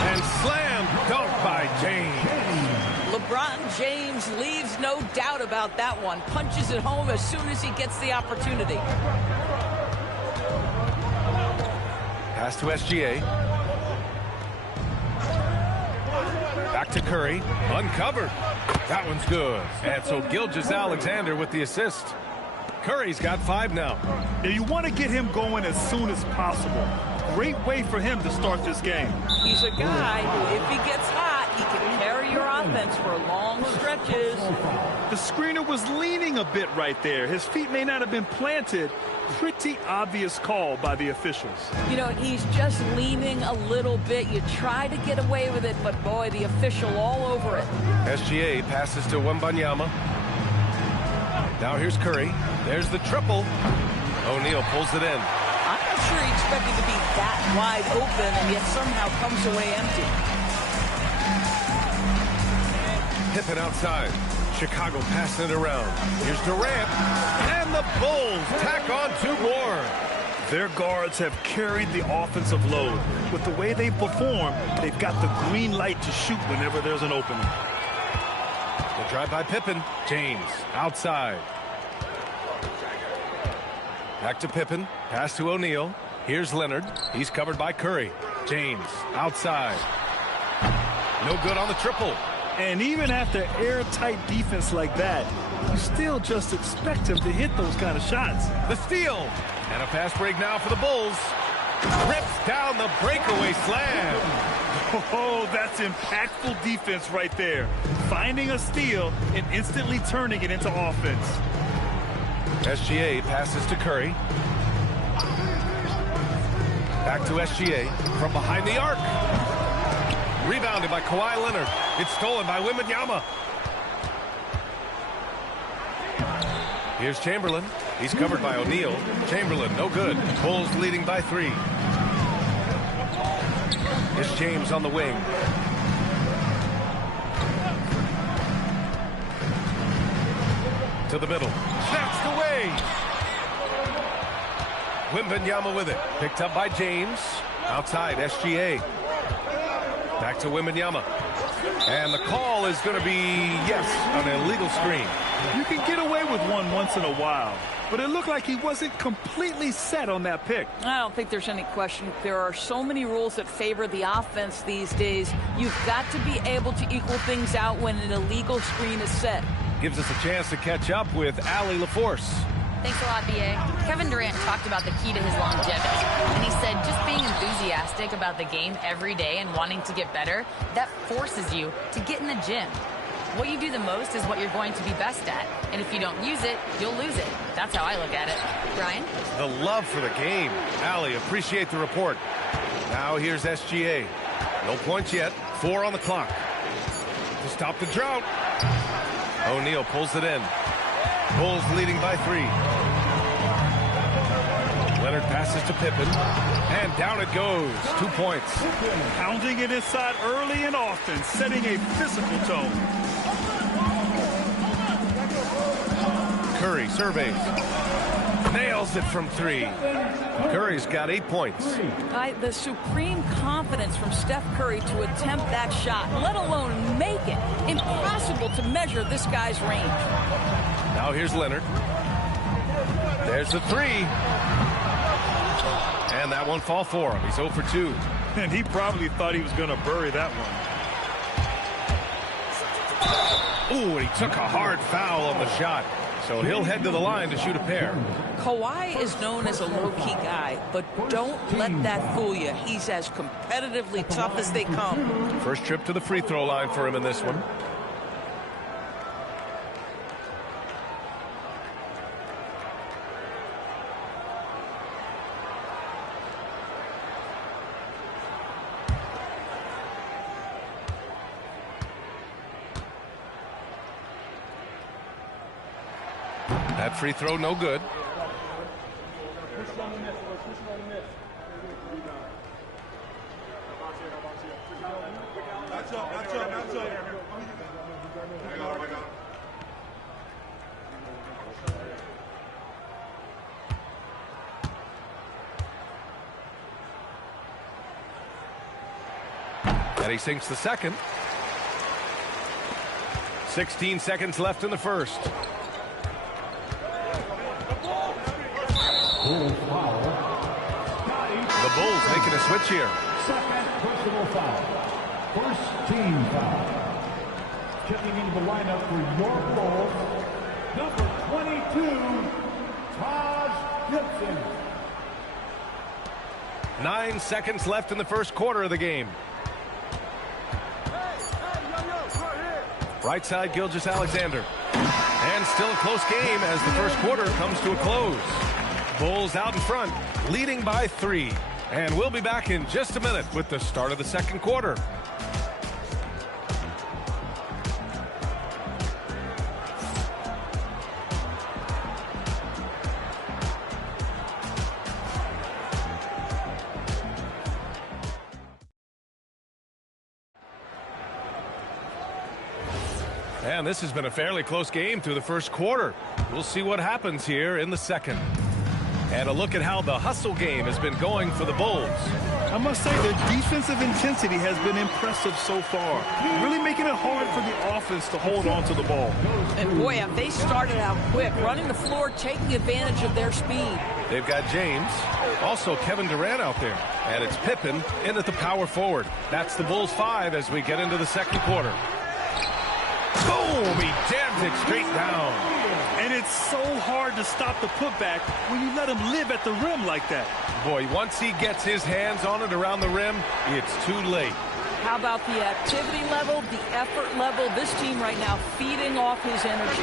And slam dunk by James. LeBron James leaves no doubt about that one. Punches it home as soon as he gets the opportunity. Pass to SGA. Back to Curry. Uncovered. That one's good. And so Gilgeous-Alexander with the assist. Curry's got 5 now. And you want to get him going as soon as possible. Great way for him to start this game. He's a guy who, if he gets hot, he can carry your offense for long stretches. The screener was leaning a bit right there. His feet may not have been planted. Pretty obvious call by the officials. You know, he's just leaning a little bit. You try to get away with it, but boy, the official all over it. SGA passes to Wembanyama. Now here's Curry. There's the triple. O'Neal pulls it in. I'm not sure he expected to be that wide open and yet somehow comes away empty. Pippen outside. Chicago passing it around. Here's Durant. And the Bulls tack on 2 more. Their guards have carried the offensive load. With the way they perform, they've got the green light to shoot whenever there's an opening. The drive by Pippen. James outside. Back to Pippen. Pass to O'Neal. Here's Leonard. He's covered by Curry. James outside. No good on the triple. And even after airtight defense like that, you still just expect him to hit those kind of shots. The steal. And a fast break now for the Bulls. Rips down the breakaway slam. Oh, that's impactful defense right there. Finding a steal and instantly turning it into offense. SGA passes to Curry. Back to SGA from behind the arc. Rebounded by Kawhi Leonard. It's stolen by Wembanyama. Here's Chamberlain. He's covered by O'Neal. Chamberlain, no good. Bulls leading by 3. Here's James on the wing. To the middle. Snatched away. Wembanyama with it. Picked up by James. Outside, SGA. Back to Wembanyama. And the call is going to be, yes, an illegal screen. You can get away with one once in a while, but it looked like he wasn't completely set on that pick. I don't think there's any question. There are so many rules that favor the offense these days. You've got to be able to equal things out when an illegal screen is set. Gives us a chance to catch up with Allie LaForce. Thanks a lot, B.A. Kevin Durant talked about the key to his longevity. And he said just being enthusiastic about the game every day and wanting to get better, that forces you to get in the gym. What you do the most is what you're going to be best at. And if you don't use it, you'll lose it. That's how I look at it. Brian? The love for the game. Allie, appreciate the report. Now here's SGA. No points yet. 4 on the clock. To stop the drought. O'Neal pulls it in. Bulls leading by 3. Leonard passes to Pippen. And down it goes. 2 points. Pounding it inside early and often, setting a physical tone. Curry surveys. Nails it from 3. Curry's got 8 points. The supreme confidence from Steph Curry to attempt that shot, let alone make it. Impossible to measure this guy's range. Now here's Leonard. There's the 3. And that won't fall for him. He's 0 for 2. And he probably thought he was going to bury that one. Ooh, and he took a hard foul on the shot. So he'll head to the line to shoot a pair. Kawhi is known as a low-key guy, but don't let that fool you. He's as competitively tough as they come. First trip to the free throw line for him in this one. That free throw, no good. And he sinks the second. 16 seconds left in the first. Foul. The Bulls making a switch here. Second personal foul. First team foul. Checking into the lineup for your Bulls, number 22, Taj Gibson. 9 seconds left in the first quarter of the game. Right side, Gilgeous-Alexander. And still a close game as the first quarter comes to a close. Bulls out in front, leading by 3. And we'll be back in just a minute with the start of the second quarter. And this has been a fairly close game through the first quarter. We'll see what happens here in the second. And a look at how the hustle game has been going for the Bulls. I must say their defensive intensity has been impressive so far. Really making it hard for the offense to hold on to the ball. And boy, have they started out quick, running the floor, taking advantage of their speed. They've got James, also Kevin Durant out there. And it's Pippen in at the power forward. That's the Bulls 5 as we get into the second quarter. Boom! He jams it straight down. And it's so hard to stop the putback when you let him live at the rim like that. Boy, once he gets his hands on it around the rim, it's too late. How about the activity level, the effort level? This team right now feeding off his energy.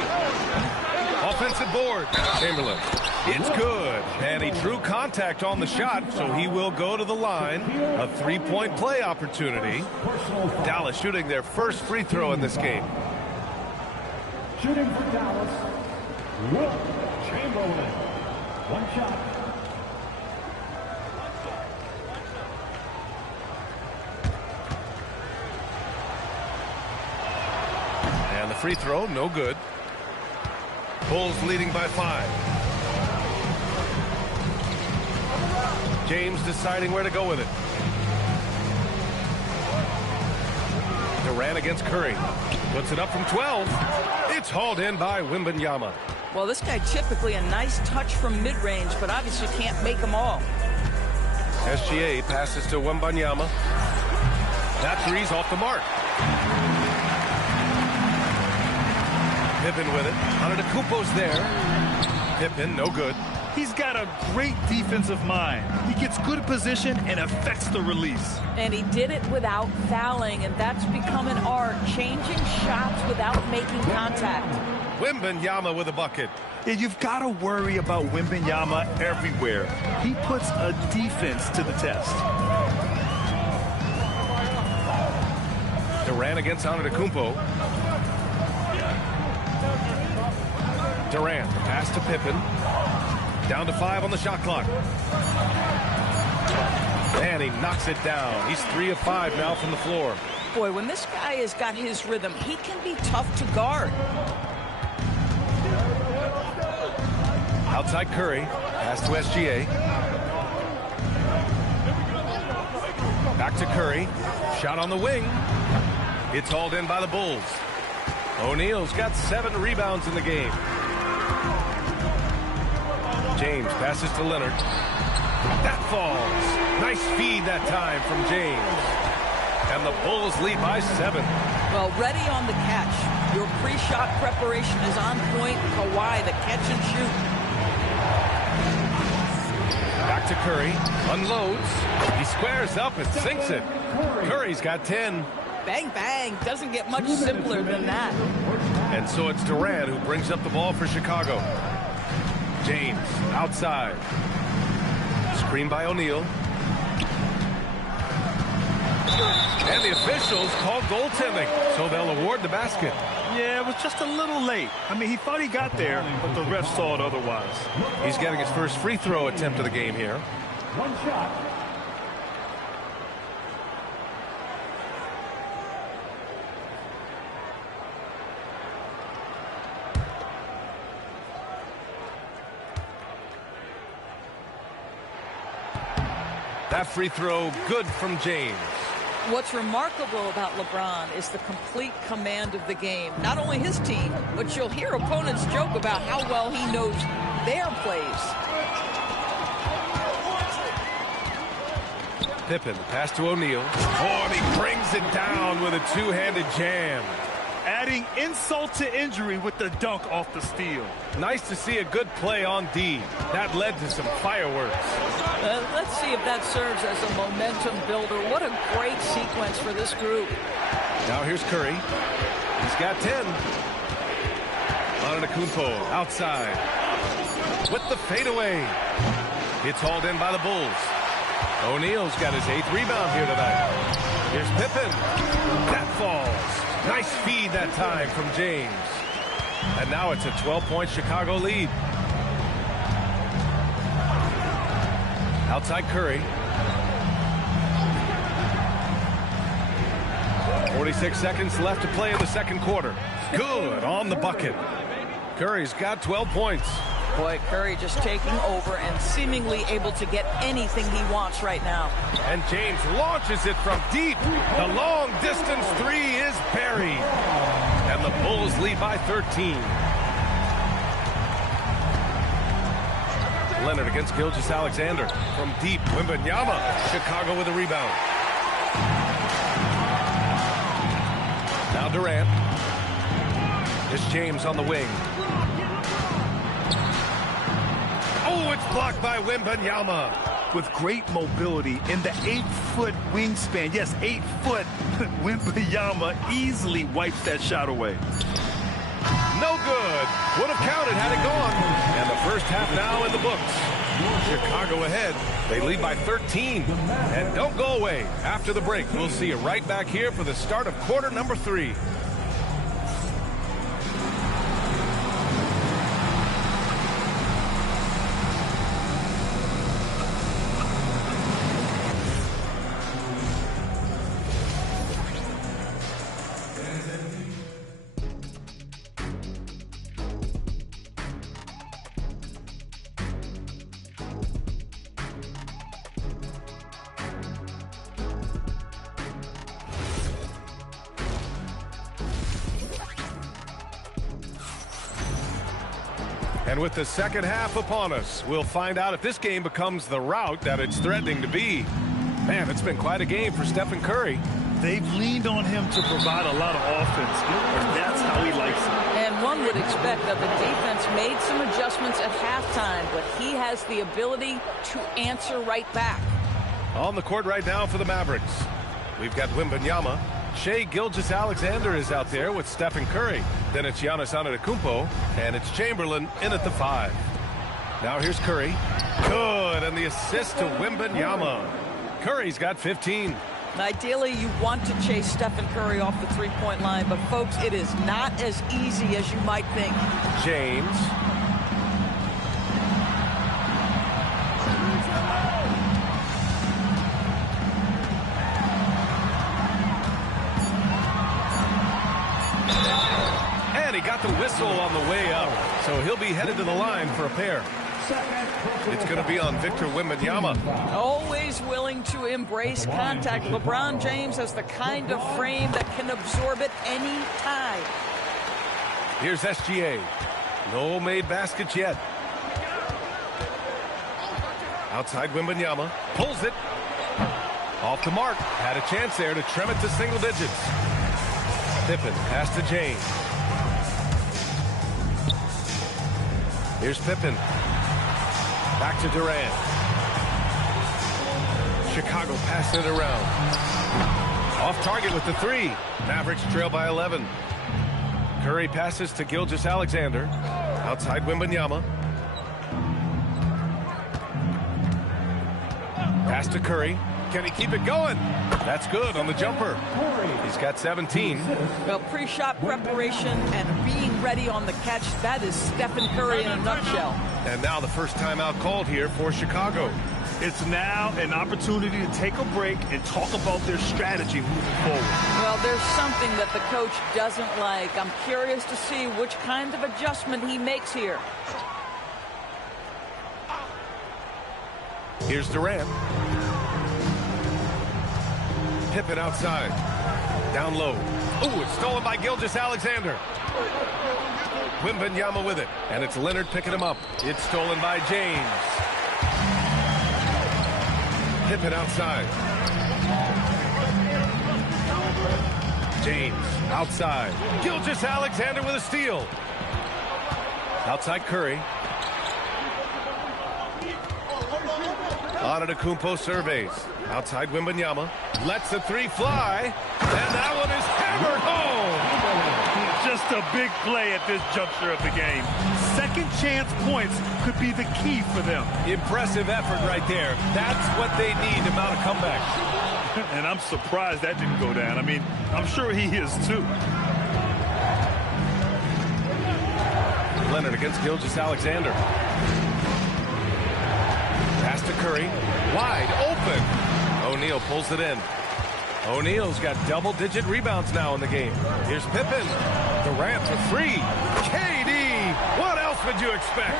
Offensive board. Chamberlain. It's good. And he drew contact on the shot, so he will go to the line. A three-point play opportunity. Dallas shooting their first free throw in this game. Shooting for Dallas, Wilt Chamberlain. One shot. And the free throw, no good. Bulls leading by 5. James deciding where to go with it. Durant against Curry. Puts it up from 12. It's hauled in by Wembanyama. Well, this guy typically a nice touch from mid-range, but obviously can't make them all. SGA passes to Wembanyama. That three's off the mark. Pippen with it. Antetokounmpo's there. Pippen, no good. He's got a great defensive mind. He gets good position and affects the release. And he did it without fouling, and that's become an art, changing shots without making contact. Wembanyama with a bucket. And you've got to worry about Wembanyama everywhere. He puts a defense to the test. Durant against Antetokounmpo. Durant, pass to Pippen. Down to 5 on the shot clock. And he knocks it down. He's 3 of 5 now from the floor. Boy, when this guy has got his rhythm, he can be tough to guard. Outside Curry. Pass to SGA. Back to Curry. Shot on the wing. It's hauled in by the Bulls. O'Neal's got 7 rebounds in the game. James passes to Leonard. That falls. Nice feed that time from James. And the Bulls lead by 7. Well, ready on the catch. Your pre-shot preparation is on point. Kawhi, the catch and shoot. it to Curry. Unloads. He squares up and sinks it. Curry's got 10. Bang, bang. Doesn't get much simpler than that. And so it's Durant who brings up the ball for Chicago. James outside. Screen by O'Neal. And the officials called goaltending, so they'll award the basket. Yeah, it was just a little late. I mean, he thought he got there, but the ref saw it otherwise. He's getting his first free throw attempt of the game here. One shot. That free throw good from James. What's remarkable about LeBron is the complete command of the game. Not only his team, but you'll hear opponents joke about how well he knows their plays. Pippen, pass to O'Neal. Oh, and he brings it down with a two-handed jam. Adding insult to injury with the dunk off the steal. Nice to see a good play on D. That led to some fireworks. Let's see if that serves as a momentum builder. What a great sequence for this group. Now here's Curry. He's got 10. Antetokounmpo outside. With the fadeaway. It's hauled in by the Bulls. O'Neal's got his 8th rebound here tonight. Here's Pippen. That falls. Nice feed that time from James. And now it's a 12-point Chicago lead. Outside Curry. 46 seconds left to play in the second quarter. Good on the bucket. Curry's got 12 points. Boy, Curry just taking over and seemingly able to get anything he wants right now. And James launches it from deep. The long distance three is buried. And the Bulls lead by 13. Leonard against Gilgeous-Alexander. From deep, Wembanyama. Chicago with a rebound. Now Durant. It's James on the wing. Oh, it's blocked by Wembanyama. With great mobility in the 8-foot wingspan. Yes, 8 foot. Wembanyama easily wipes that shot away. No good. Would have counted had it gone. And the first half now in the books. Chicago ahead. They lead by 13. And don't go away. After the break, we'll see you right back here for the start of quarter number 3. And with the second half upon us, we'll find out if this game becomes the rout that it's threatening to be. Man, it's been quite a game for Stephen Curry. They've leaned on him to provide a lot of offense, and that's how he likes it. And one would expect that the defense made some adjustments at halftime, but he has the ability to answer right back. On the court right now for the Mavericks, we've got Wembanyama. Shai Gilgeous-Alexander is out there with Stephen Curry. Then it's Giannis Antetokounmpo, and it's Chamberlain in at the 5. Now here's Curry. Good, and the assist to Wembanyama. Curry's got 15. Ideally, you want to chase Stephen Curry off the three-point line, but folks, it is not as easy as you might think. James. He got the whistle on the way up, so he'll be headed to the line for a pair. It's going to be on Victor Wembanyama. Always willing to embrace contact. LeBron James has the kind of frame that can absorb it any time. Here's SGA. No made baskets yet. Outside Wembanyama. Pulls it. Off the mark. Had a chance there to trim it to single digits. Pippen pass to James. Here's Pippen. Back to Durant. Chicago passing it around. Off target with the three. Mavericks trail by 11. Curry passes to Gilgeous-Alexander. Outside Wembanyama. Pass to Curry. Can he keep it going? That's good on the jumper. He's got 17. Well, pre-shot preparation and being ready on the catch, that is Stephen Curry in a nutshell. And now the first timeout called here for Chicago. It's now an opportunity to take a break and talk about their strategy moving forward. Well, there's something that the coach doesn't like. I'm curious to see which kind of adjustment he makes here. Here's Durant. Pippen outside. Down low. Ooh, it's stolen by Gilgeous-Alexander. Wembanyama with it. And it's Leonard picking him up. It's stolen by James. Pippen outside. James outside. Gilgeous-Alexander with a steal. Outside Curry. Antetokounmpo surveys. Outside Wembanyama. Lets the three fly. And that one is hammered home. Just a big play at this juncture of the game. Second chance points could be the key for them. Impressive effort right there. That's what they need to mount a comeback. And I'm surprised that didn't go down. I mean, I'm sure he is too. Leonard against Gilgeous-Alexander. Pass to Curry. Wide open. O'Neal pulls it in. O'Neal's got double-digit rebounds now in the game. Here's Pippen. Durant for three. KD. What else would you expect?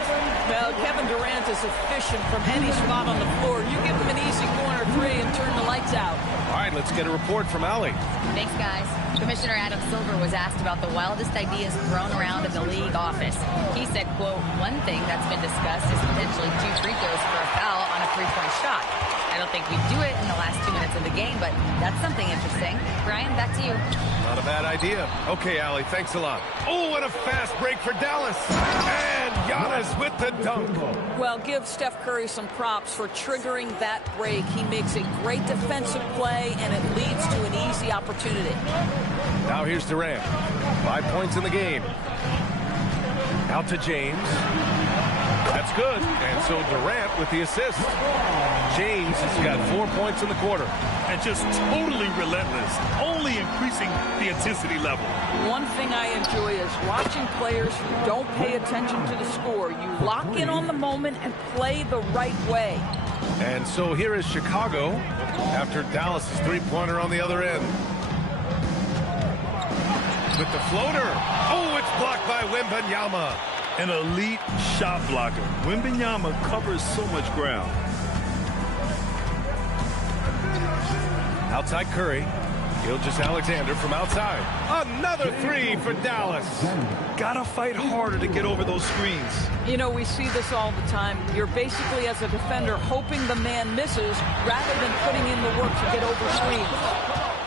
Well, Kevin Durant is efficient from any spot on the floor. You give him an easy corner three and turn the lights out. All right, let's get a report from Allie. Thanks, guys. Commissioner Adam Silver was asked about the wildest ideas thrown around in the league office. He said, quote, one thing that's been discussed is potentially 2 free throws for a foul on a three-point shot. I don't think we'd do it in the last 2 minutes of the game, but that's something interesting. Brian, back to you. Not a bad idea. Okay, Allie, thanks a lot. Oh, what a fast break for Dallas. And Giannis with the dunk. Well, give Steph Curry some props for triggering that break. He makes a great defensive play, and it leads to an easy opportunity. Now here's Durant. 5 points in the game. Out to James. That's good. And so Durant with the assist. James has got 4 points in the quarter. And just totally relentless, only increasing the intensity level. One thing I enjoy is watching players who don't pay attention to the score. You lock in on the moment and play the right way. And so here is Chicago after Dallas' three-pointer on the other end. With the floater. Oh, it's blocked by Wembanyama. An elite shot blocker. Wembanyama covers so much ground. Outside Curry. Gilgeous-Alexander from outside. Another three for Dallas. Gotta fight harder to get over those screens. You know, we see this all the time. You're basically, as a defender, hoping the man misses rather than putting in the work to get over screens.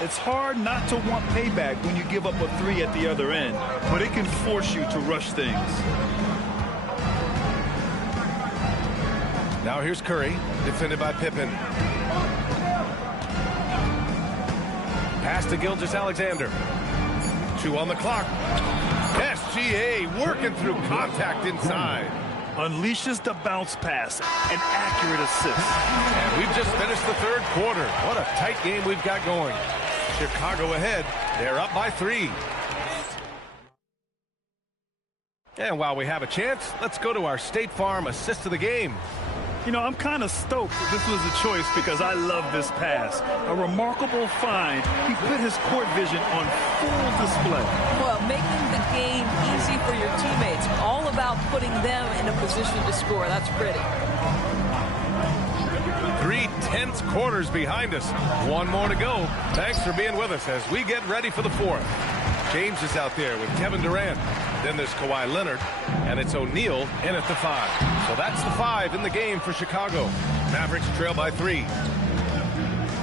It's hard not to want payback when you give up a three at the other end, but it can force you to rush things. Now here's Curry, defended by Pippen. Pass to Gilgeous-Alexander. 2 on the clock. SGA working through contact inside. Unleashes the bounce pass, an accurate assist. And we've just finished the third quarter. What a tight game we've got going. Chicago ahead. They're up by 3. And while we have a chance, let's go to our State Farm assist of the game. You know, I'm kind of stoked this was a choice because I love this pass. A remarkable find. He put his court vision on full display. Well, making the game easy for your teammates. All about putting them in a position to score. That's pretty. 3 tense quarters behind us. 1 more to go. Thanks for being with us as we get ready for the 4th. James is out there with Kevin Durant. Then there's Kawhi Leonard, and it's O'Neal in at the 5. So that's the 5 in the game for Chicago. Mavericks trail by 3.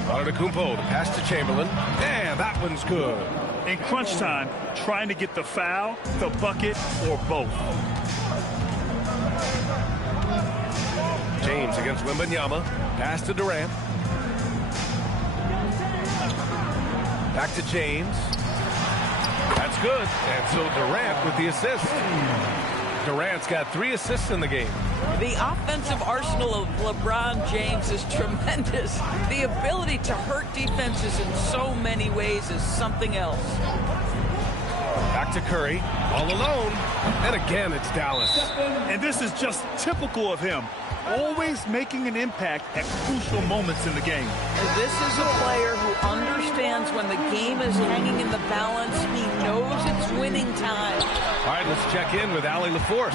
Antetokounmpo, the pass to Chamberlain. And that one's good. In crunch time, trying to get the foul, the bucket, or both. James against Wembanyama. Pass to Durant. Back to James. That's good. And so Durant with the assist. Durant's got 3 assists in the game. The offensive arsenal of LeBron James is tremendous. The ability to hurt defenses in so many ways is something else. Back to Curry, all alone. And again, it's Dallas. And this is just typical of him. Always making an impact at crucial moments in the game. This is a player who understands when the game is hanging in the balance. He knows it's winning time. All right, let's check in with Allie LaForce.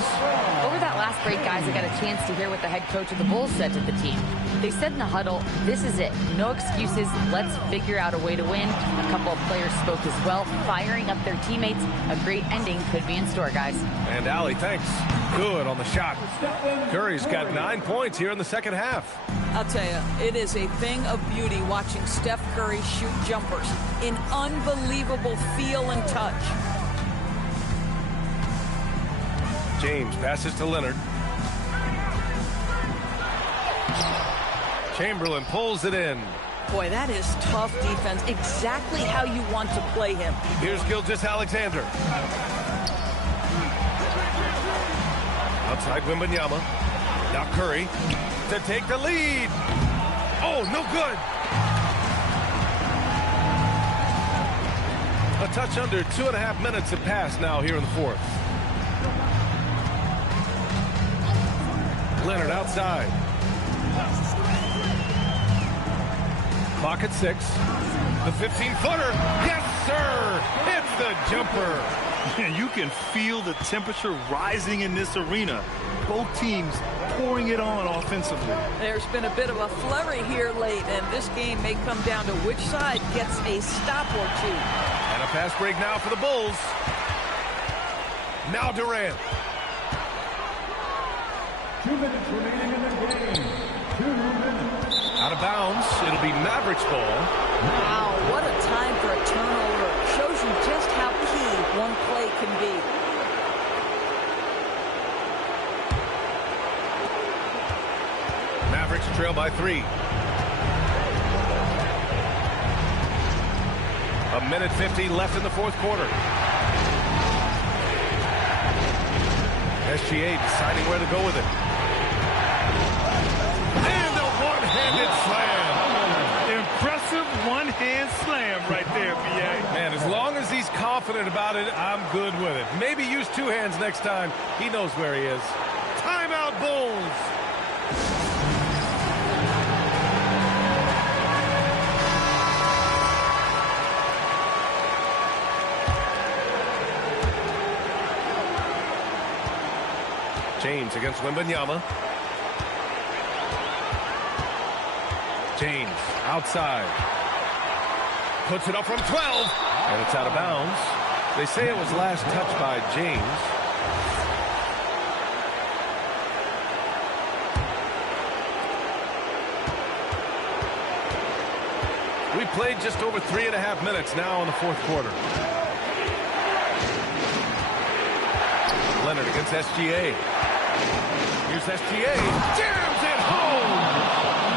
Over that last break, guys, I got a chance to hear what the head coach of the Bulls said to the team. They said in the huddle, this is it. No excuses. Let's figure out a way to win. A couple of players spoke as well, firing up their teammates. A great ending could be in store, guys. And Allie, thanks. Good on the shot. Curry's got 9 points here in the second half. I'll tell you, it is a thing of beauty watching Steph Curry shoot jumpers. An unbelievable feel and touch. James passes to Leonard. Chamberlain pulls it in. Boy, that is tough defense. Exactly how you want to play him. Here's Gilgeous-Alexander. Outside Wembanyama. Now Curry to take the lead. Oh, no good. A touch under 2.5 minutes have passed now here in the fourth. Leonard outside. Clock at 6. The 15-footer. Yes, sir. Hits the jumper. And you can feel the temperature rising in this arena. Both teams pouring it on offensively. There's been a bit of a flurry here late, and this game may come down to which side gets a stop or two. And a fast break now for the Bulls. Now Durant. 2 minutes remaining in the game. 2 minutes. Out of bounds. It'll be Mavericks ball. Wow, what a time for a turnover. Shows you just how key one play can be. Mavericks trail by 3. 1:50 left in the fourth quarter. SGA deciding where to go with it. And a one-handed slam. Impressive one-hand slam right there, B.A. Man, as long as he's confident about it, I'm good with it. Maybe use 2 hands next time. He knows where he is. Timeout, Bulls. James against Wembanyama. James outside. Puts it up from 12. And it's out of bounds. They say it was last touched by James. We played just over 3.5 minutes now in the fourth quarter. Leonard against SGA. Here's SGA. Jams it home.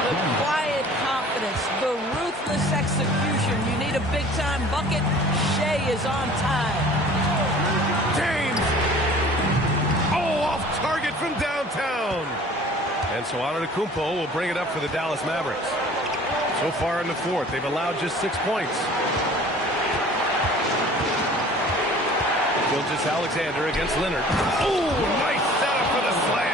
The quiet confidence, the ruthless execution. You need a big-time bucket. Shea is on time. James. Oh, off target from downtown. And so Antetokounmpo will bring it up for the Dallas Mavericks. So far in the fourth, they've allowed just 6 points. Gilgeous-Alexander against Leonard. Oh, nice setup for the slam.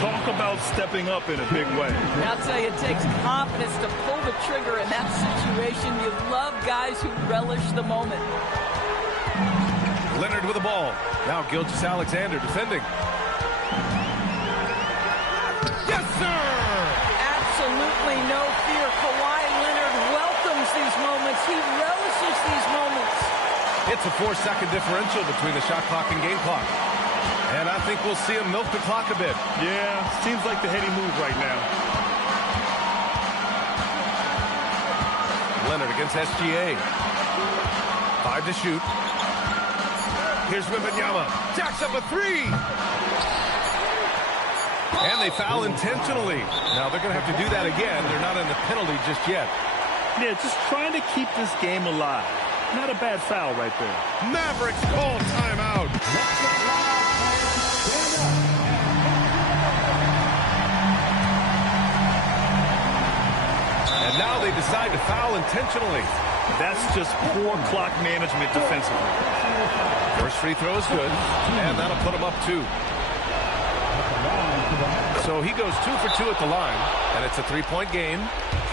Talk about stepping up in a big way. I'll tell you, it takes confidence to pull the trigger in that situation. You love guys who relish the moment. Leonard with the ball. Now Gilgeous-Alexander defending. Yes, sir! Absolutely no fear. Kawhi Leonard welcomes these moments. He relishes these moments. It's a 4-second differential between the shot clock and game clock. And I think we'll see him milk the clock a bit. Yeah, seems like the heady move right now. Leonard against SGA. 5 to shoot. Here's Wembanyama. Jacks up a 3. And they foul intentionally. Now they're going to have to do that again. They're not in the penalty just yet. Yeah, just trying to keep this game alive. Not a bad foul right there. Mavericks call timeout. And now they decide to foul intentionally. That's just poor clock management defensively. First free throw is good, and that'll put him up 2. So he goes 2 for 2 at the line, and it's a 3-point game.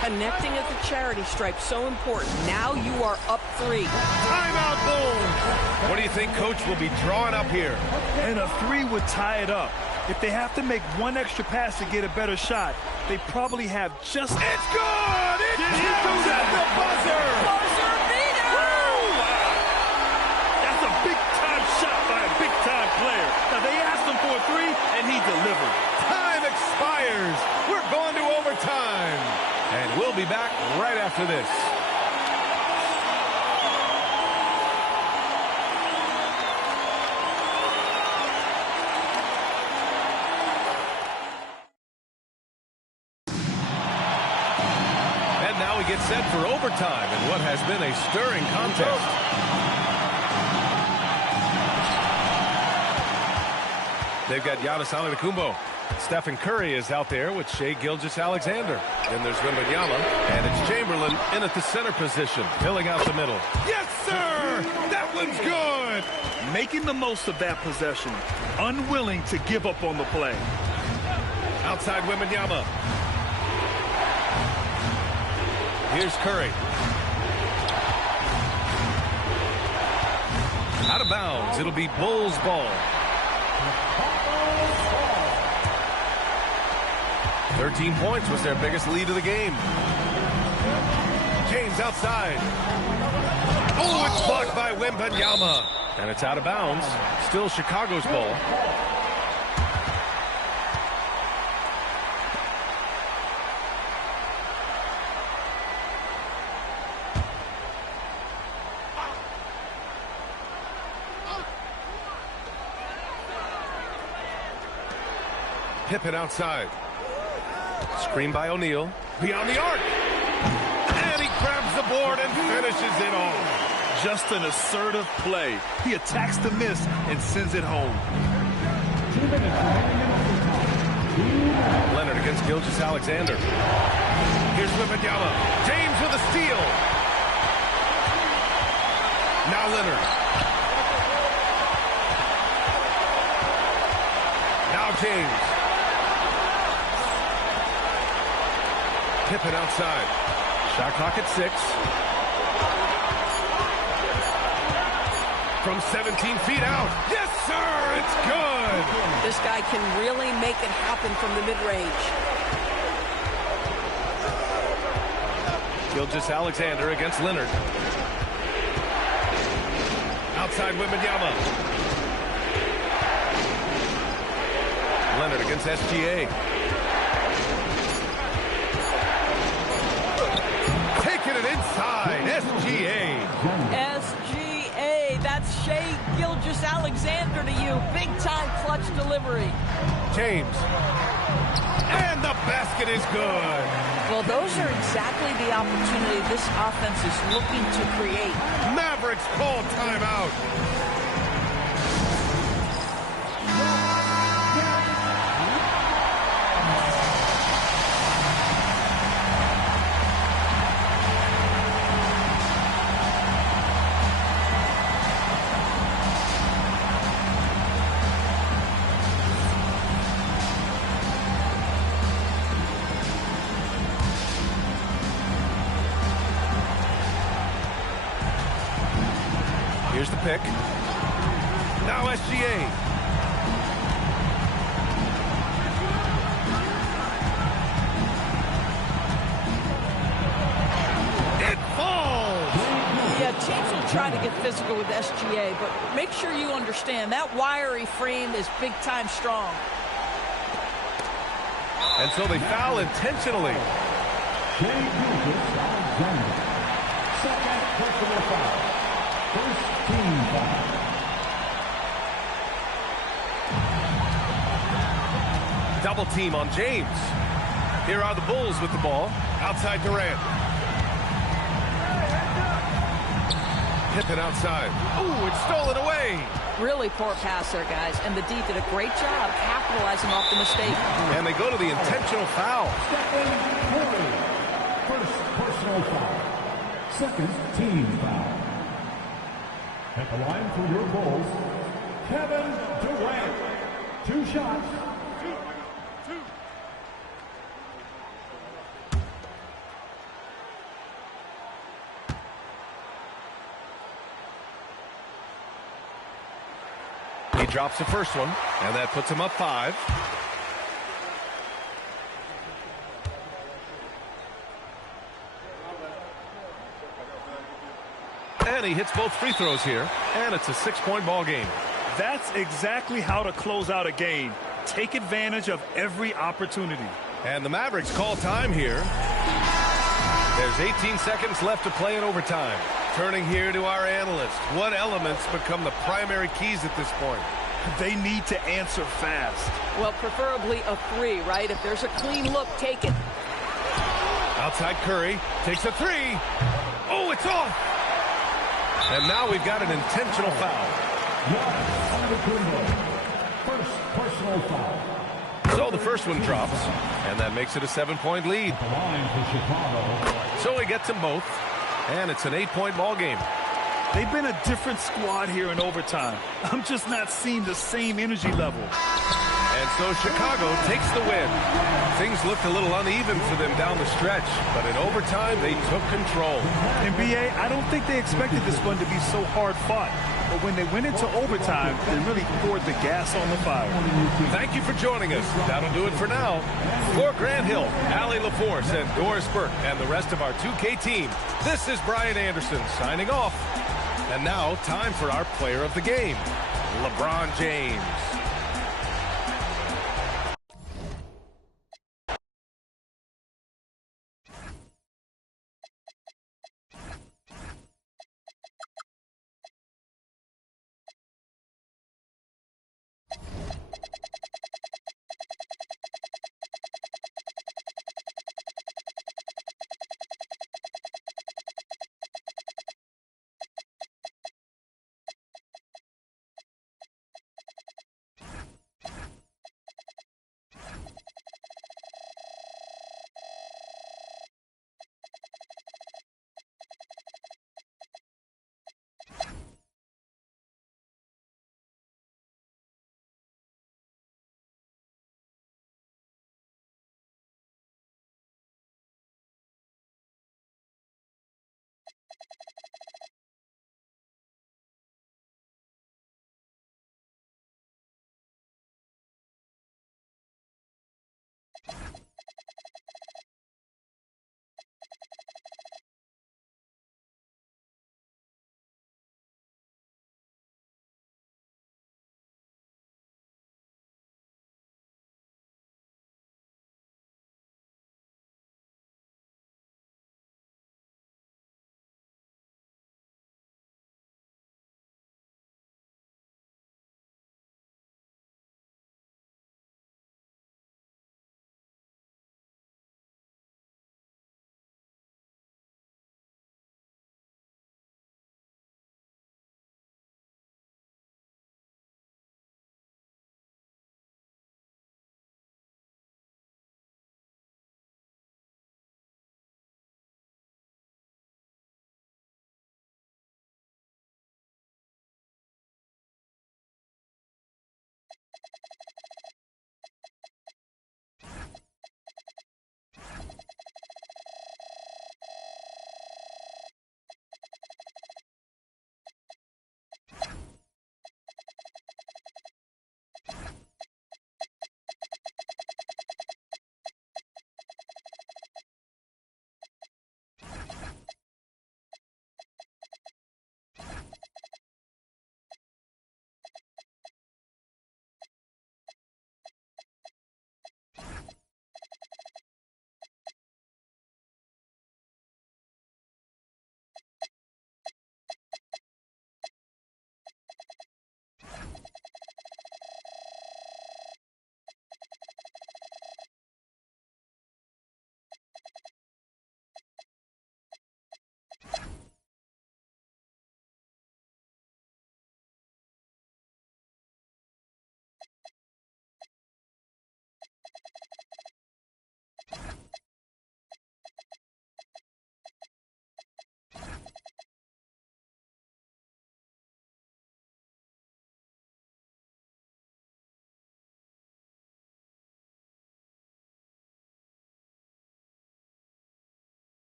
Connecting at the charity stripe, so important. Now you are up 3. Timeout, Bulls. What do you think Coach will be drawing up here? And a 3 would tie it up. If they have to make one extra pass to get a better shot, they probably have just... It's good! It comes at the buzzer! Buzzer beater! Wow! That's a big-time shot by a big-time player. Now, they asked him for a 3, and he delivered. Time expires. We're going to overtime. And we'll be back right after this. And now we get set for overtime in what has been a stirring contest. They've got Giannis Antetokounmpo. Stephen Curry is out there with Shai Gilgeous-Alexander. Then there's Wembanyama, and it's Chamberlain in at the center position, filling out the middle. Yes, sir! That one's good! Making the most of that possession. Unwilling to give up on the play. Outside Wembanyama. Here's Curry. Out of bounds. It'll be Bulls ball. 13 points was their biggest lead of the game. James outside. Oh, it's blocked by Wembanyama. And it's out of bounds. Still Chicago's ball. Pippen outside. Screen by O'Neal. Beyond the arc. And he grabs the board and finishes it off. Just an assertive play. He attacks the miss and sends it home. Leonard against Gilgeous-Alexander. Here's Wembanyama. James with a steal. Now Leonard. Now James. Pippen outside. Shot clock at 6. From 17 feet out. Yes, sir! It's good! This guy can really make it happen from the mid-range. Gilgeous-Alexander against Leonard. Outside Wembanyama. Leonard against SGA. Taking it inside. SGA. SGA. That's Shai Gilgeous-Alexander to you. Big-time clutch delivery. James. And the basket is good. Well, those are exactly the opportunity this offense is looking to create. Mavericks call timeout. Here's the pick. Now SGA. It falls! Yeah, teams will try to get physical with SGA, but make sure you understand that wiry frame is big-time strong. And so they foul intentionally. Shai Gilgeous-Alexander. Second personal foul. First team foul. Double team on James. Here are the Bulls with the ball. Outside Durant. Pippen outside. Ooh, it's stolen away. Really poor pass there, guys. And the D did a great job capitalizing off the mistake. And they go to the intentional foul. Stephen Curry. First personal foul. Second team foul. At the line for your Bulls, Kevin Durant. 2 shots. He drops the first one, and that puts him up 5. And he hits both free throws here, and it's a 6-point ball game. That's exactly how to close out a game. Take advantage of every opportunity. And the Mavericks call time here. There's 18 seconds left to play in overtime. Turning here to our analyst. What elements become the primary keys at this point? They need to answer fast. Well, preferably a 3, right? If there's a clean look, take it. Outside Curry. Takes a 3. Oh, it's off. And now we've got an intentional foul. First personal foul. So the first one drops, and that makes it a 7-point lead. The line for Chicago. So he gets them both, and it's an 8-point ball game. They've been a different squad here in overtime. I'm just not seeing the same energy level. And so Chicago takes the win. Things looked a little uneven for them down the stretch, but in overtime, they took control. And B.A., I don't think they expected this one to be so hard-fought. But when they went into overtime, they really poured the gas on the fire. Thank you for joining us. That'll do it for now. For Grant Hill, Allie LaForce, and Doris Burke, and the rest of our 2K team, this is Brian Anderson signing off. And now, time for our player of the game, LeBron James.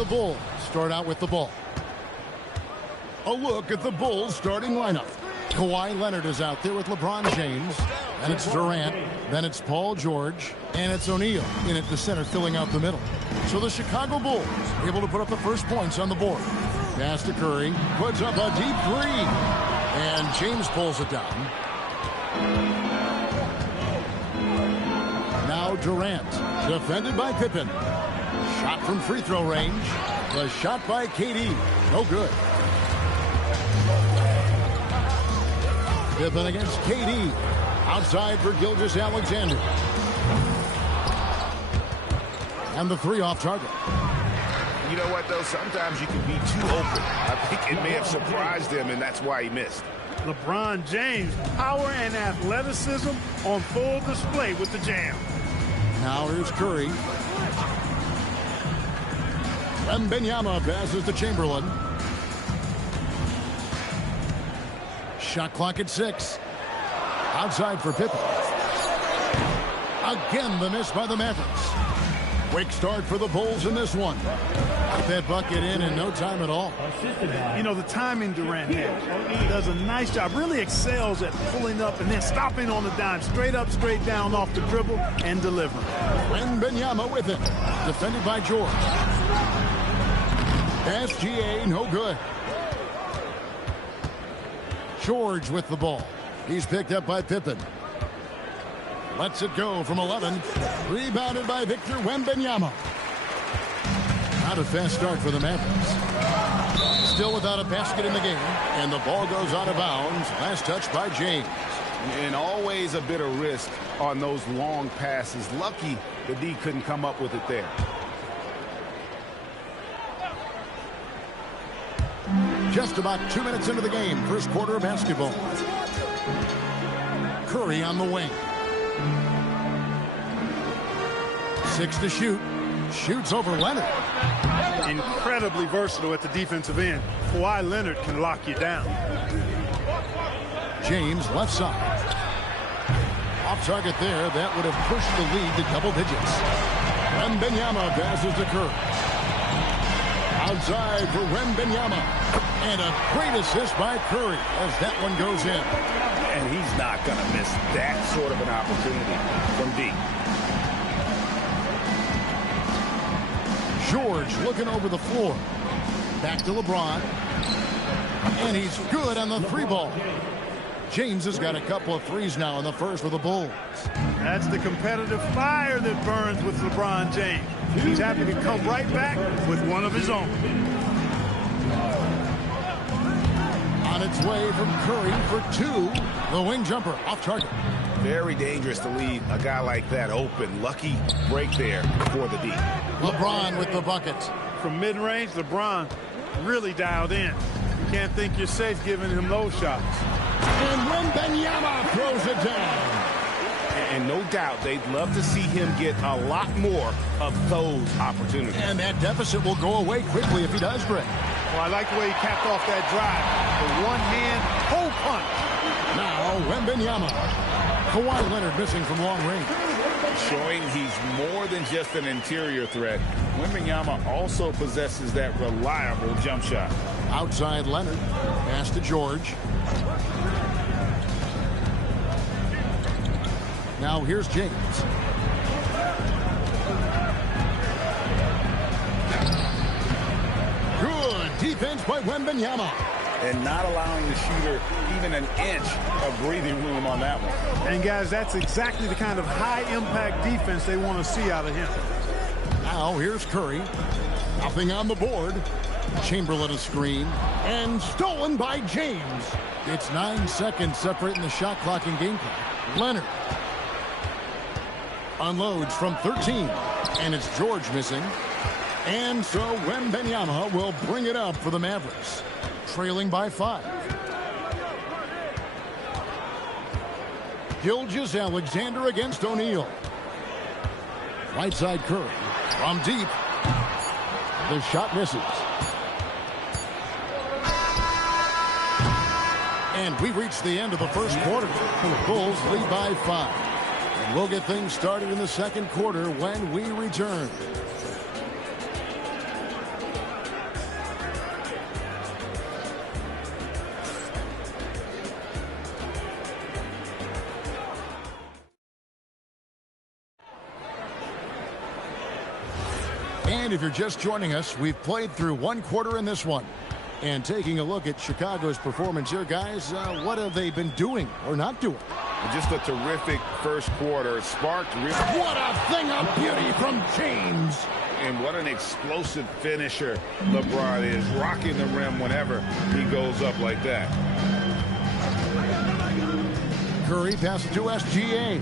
the Bulls start out with the ball. A look at the Bulls starting lineup. Kawhi Leonard is out there with LeBron James. And it's Durant. Then it's Paul George. And it's O'Neal in at the center, filling out the middle. So the Chicago Bulls able to put up the first points on the board. Pass to Curry. Puts up a deep three. And James pulls it down. Now Durant. Defended by Pippen. Shot from free throw range. The shot by KD. No good. Pippen against KD. Outside for Gilgeous-Alexander. And the three off target. You know what, though? Sometimes you can be too open. I think it may have surprised him, and that's why he missed. LeBron James, power and athleticism on full display with the jam. Now here's Curry. Wembanyama passes to Chamberlain. Shot clock at 6. Outside for Pippen. Again, the miss by the Mavericks. Quick start for the Bulls in this one. Got that bucket in no time at all. You know, the timing Durant has. He does a nice job, really excels at pulling up and then stopping on the dime. Straight up, straight down off the dribble and delivering. Wembanyama with it. Defended by George. SGA, no good. George with the ball. He's picked up by Pippen. Lets it go from 11. Rebounded by Victor Wembanyama. Not a fast start for the Mavericks. Still without a basket in the game. And the ball goes out of bounds. Last touch by James. And always a bit of risk on those long passes. Lucky the D couldn't come up with it there. Just about 2 minutes into the game. First quarter of basketball. Curry on the wing. 6 to shoot. Shoots over Leonard. Incredibly versatile at the defensive end. Kawhi Leonard can lock you down. James left side. Off target there. That would have pushed the lead to double digits. Wembanyama passes to Curry. Outside for Wembanyama. And a great assist by Curry as that one goes in. And he's not going to miss that sort of an opportunity from D. George looking over the floor. Back to LeBron. And he's good on the three ball. James has got a couple of threes now in the first for the Bulls. That's the competitive fire that burns with LeBron James. He's happy to come right back with one of his own. On its way from Curry for 2. The wing jumper off target. Very dangerous to leave a guy like that open. Lucky break there for the D. LeBron with the bucket. From mid-range, LeBron really dialed in. You can't think you're safe giving him those shots. And Wembanyama throws it down. And no doubt they'd love to see him get a lot more of those opportunities. And that deficit will go away quickly if he does, Greg. Well, I like the way he capped off that drive. The one-hand hole punch. Now Wembanyama. Kawhi Leonard missing from long range. Showing he's more than just an interior threat. Wembanyama also possesses that reliable jump shot. Outside Leonard. Pass to George. Now here's James. Good defense by Wembanyama. And not allowing the shooter even an inch of breathing room on that one. And guys, that's exactly the kind of high-impact defense they want to see out of him. Now here's Curry. Nothing on the board. Chamberlain a screen. And stolen by James. It's 9 seconds separating the shot clock and game clock. Leonard unloads from 13. And it's George missing. And so Wembanyama will bring it up for the Mavericks. Trailing by 5. Gilgeous-Alexander against O'Neal. Right side Curry. From deep. The shot misses. And we reached the end of the first quarter. The Bulls lead by 5. And we'll get things started in the second quarter when we return. And if you're just joining us, we've played through one quarter in this one. And taking a look at Chicago's performance here, guys, what have they been doing or not doing? Just a terrific first quarter. Sparked. What a thing of beauty from James. And what an explosive finisher LeBron is, rocking the rim whenever he goes up like that. Curry passes to SGA.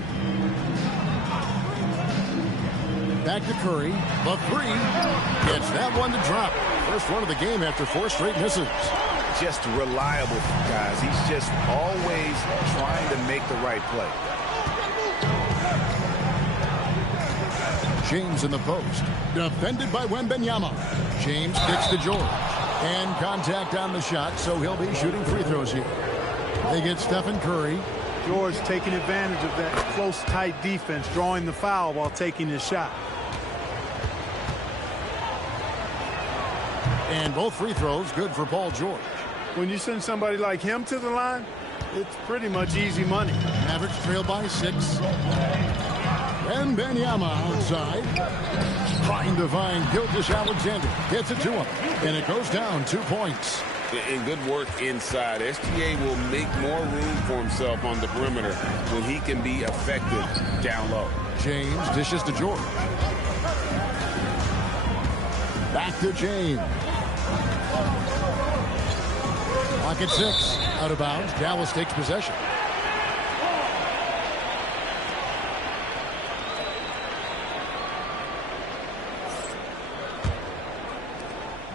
Back to Curry. The three. Gets that one to drop. First one of the game after 4 straight misses. Just reliable, guys. He's just always trying to make the right play. James in the post. Defended by Wembanyama. James kicks to George. And contact on the shot, so he'll be shooting free throws here. They get Stephen Curry. George taking advantage of that close, tight defense, drawing the foul while taking his shot. And both free throws good for Paul George. When you send somebody like him to the line, it's pretty much easy money. Mavericks trail by 6. Wembanyama outside. Trying to find Gilgeous-Alexander. Gets it to him. And it goes down 2 points. And good work inside. SGA will make more room for himself on the perimeter when he can be effective down low. James dishes to George. Back to James. Clock at 6. Out of bounds. Dallas takes possession.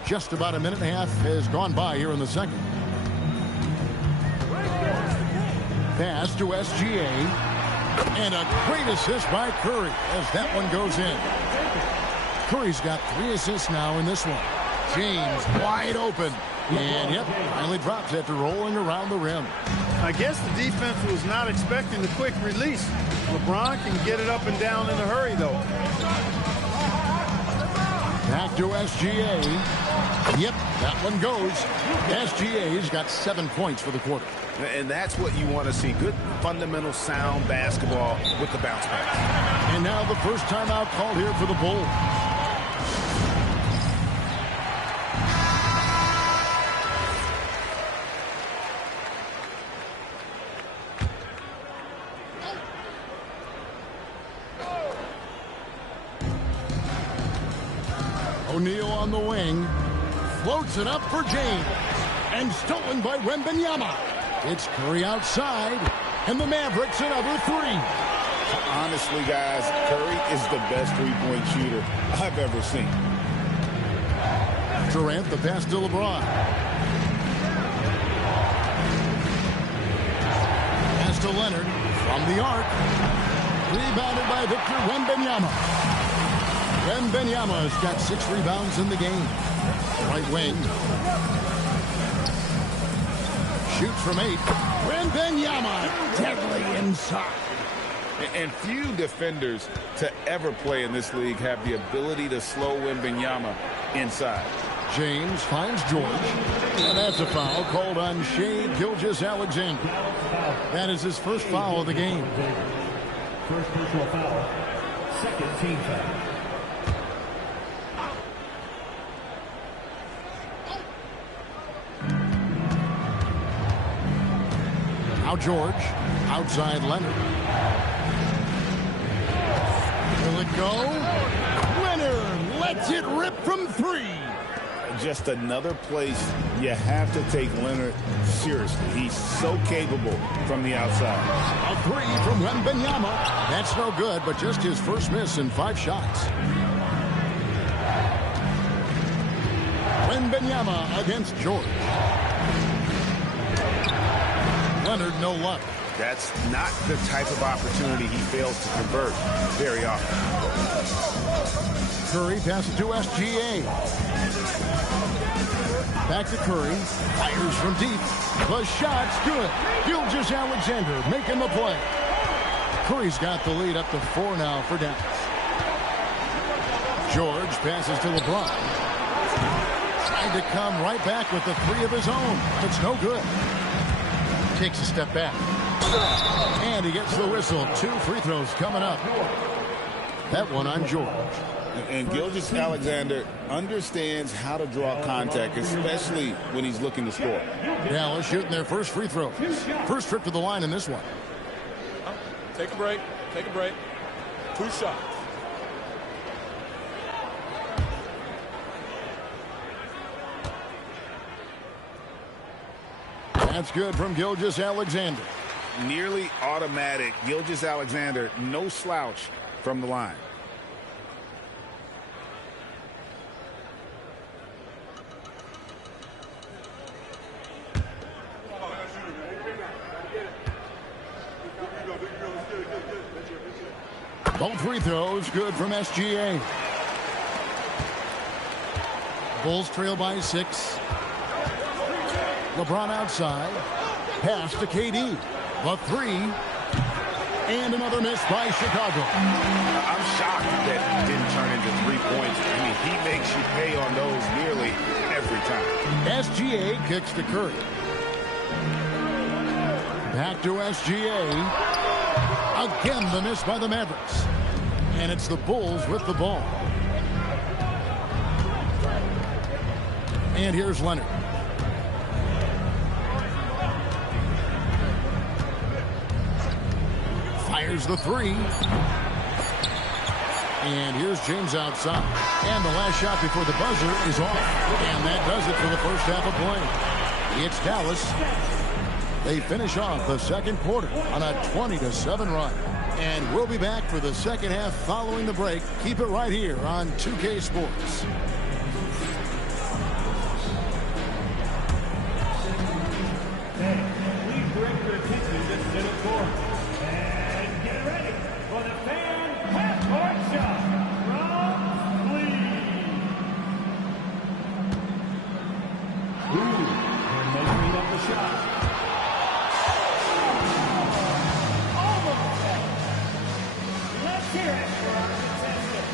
Just about a minute and a half has gone by here in the second. Pass to SGA. And a great assist by Curry as that one goes in. Curry's got 3 assists now in this one. James wide open. And, yep, finally drops after rolling around the rim. I guess the defense was not expecting the quick release. LeBron can get it up and down in a hurry, though. Back to SGA. Yep, that one goes. SGA's got 7 points for the quarter. And that's what you want to see. Good, fundamental, sound basketball with the bounce back. And now the first timeout called here for the Bulls. O'Neal on the wing. Floats it up for James. And stolen by Wembanyama. It's Curry outside. And the Mavericks another 3. Honestly, guys, Curry is the best three-point shooter I've ever seen. Durant the pass to LeBron. Pass to Leonard from the arc. Rebounded by Victor Wembanyama. Wembanyama's got 6 rebounds in the game. Right wing. Shoots from 8. Wembanyama deadly inside. And few defenders to ever play in this league have the ability to slow Wembanyama inside. James finds George. And that's a foul called on Shai Gilgeous-Alexander. That is his first foul of the game. First personal foul. Second team foul. Now George. Outside Leonard. Will it go? Leonard lets it rip from 3. Just another place you have to take Leonard seriously. He's so capable from the outside. A 3 from Wembanyama. That's no good, but just his first miss in 5 shots. Wembanyama against George. Leonard, no luck. That's not the type of opportunity he fails to convert very often. Curry passes to SGA. Back to Curry. Fires from deep. The shot's good. Gilgeous-Alexander making the play. Curry's got the lead up to 4 now for Dallas. George passes to LeBron. Trying to come right back with the 3 of his own. It's no good. Takes a step back. And he gets the whistle. 2 free throws coming up. That one on George. And Gilgeous-Alexander understands how to draw contact, especially when he's looking to score. Dallas shooting their first free throw. First trip to the line in this one. Take a break. Take a break. 2 shots. That's good from Gilgeous-Alexander. Nearly automatic. Gilgeous-Alexander, no slouch from the line. Both free throws good from SGA. Bulls trail by 6. LeBron outside. Pass to KD. The 3. And another miss by Chicago. I'm shocked that it didn't turn into 3 points. I mean, he makes you pay on those nearly every time. SGA kicks to Curry. Back to SGA. Again, the miss by the Mavericks. And it's the Bulls with the ball. And here's Leonard. Fires the 3. And here's James outside. And the last shot before the buzzer is off. And that does it for the first half of play. It's Dallas. They finish off the second quarter on a 20-7 run. And we'll be back for the second half following the break. Keep it right here on 2K Sports. Please direct your attention to the center court. And get ready for the fan half-court shot from Lee. They're measuring up the shot. Let's hear it for our contestant.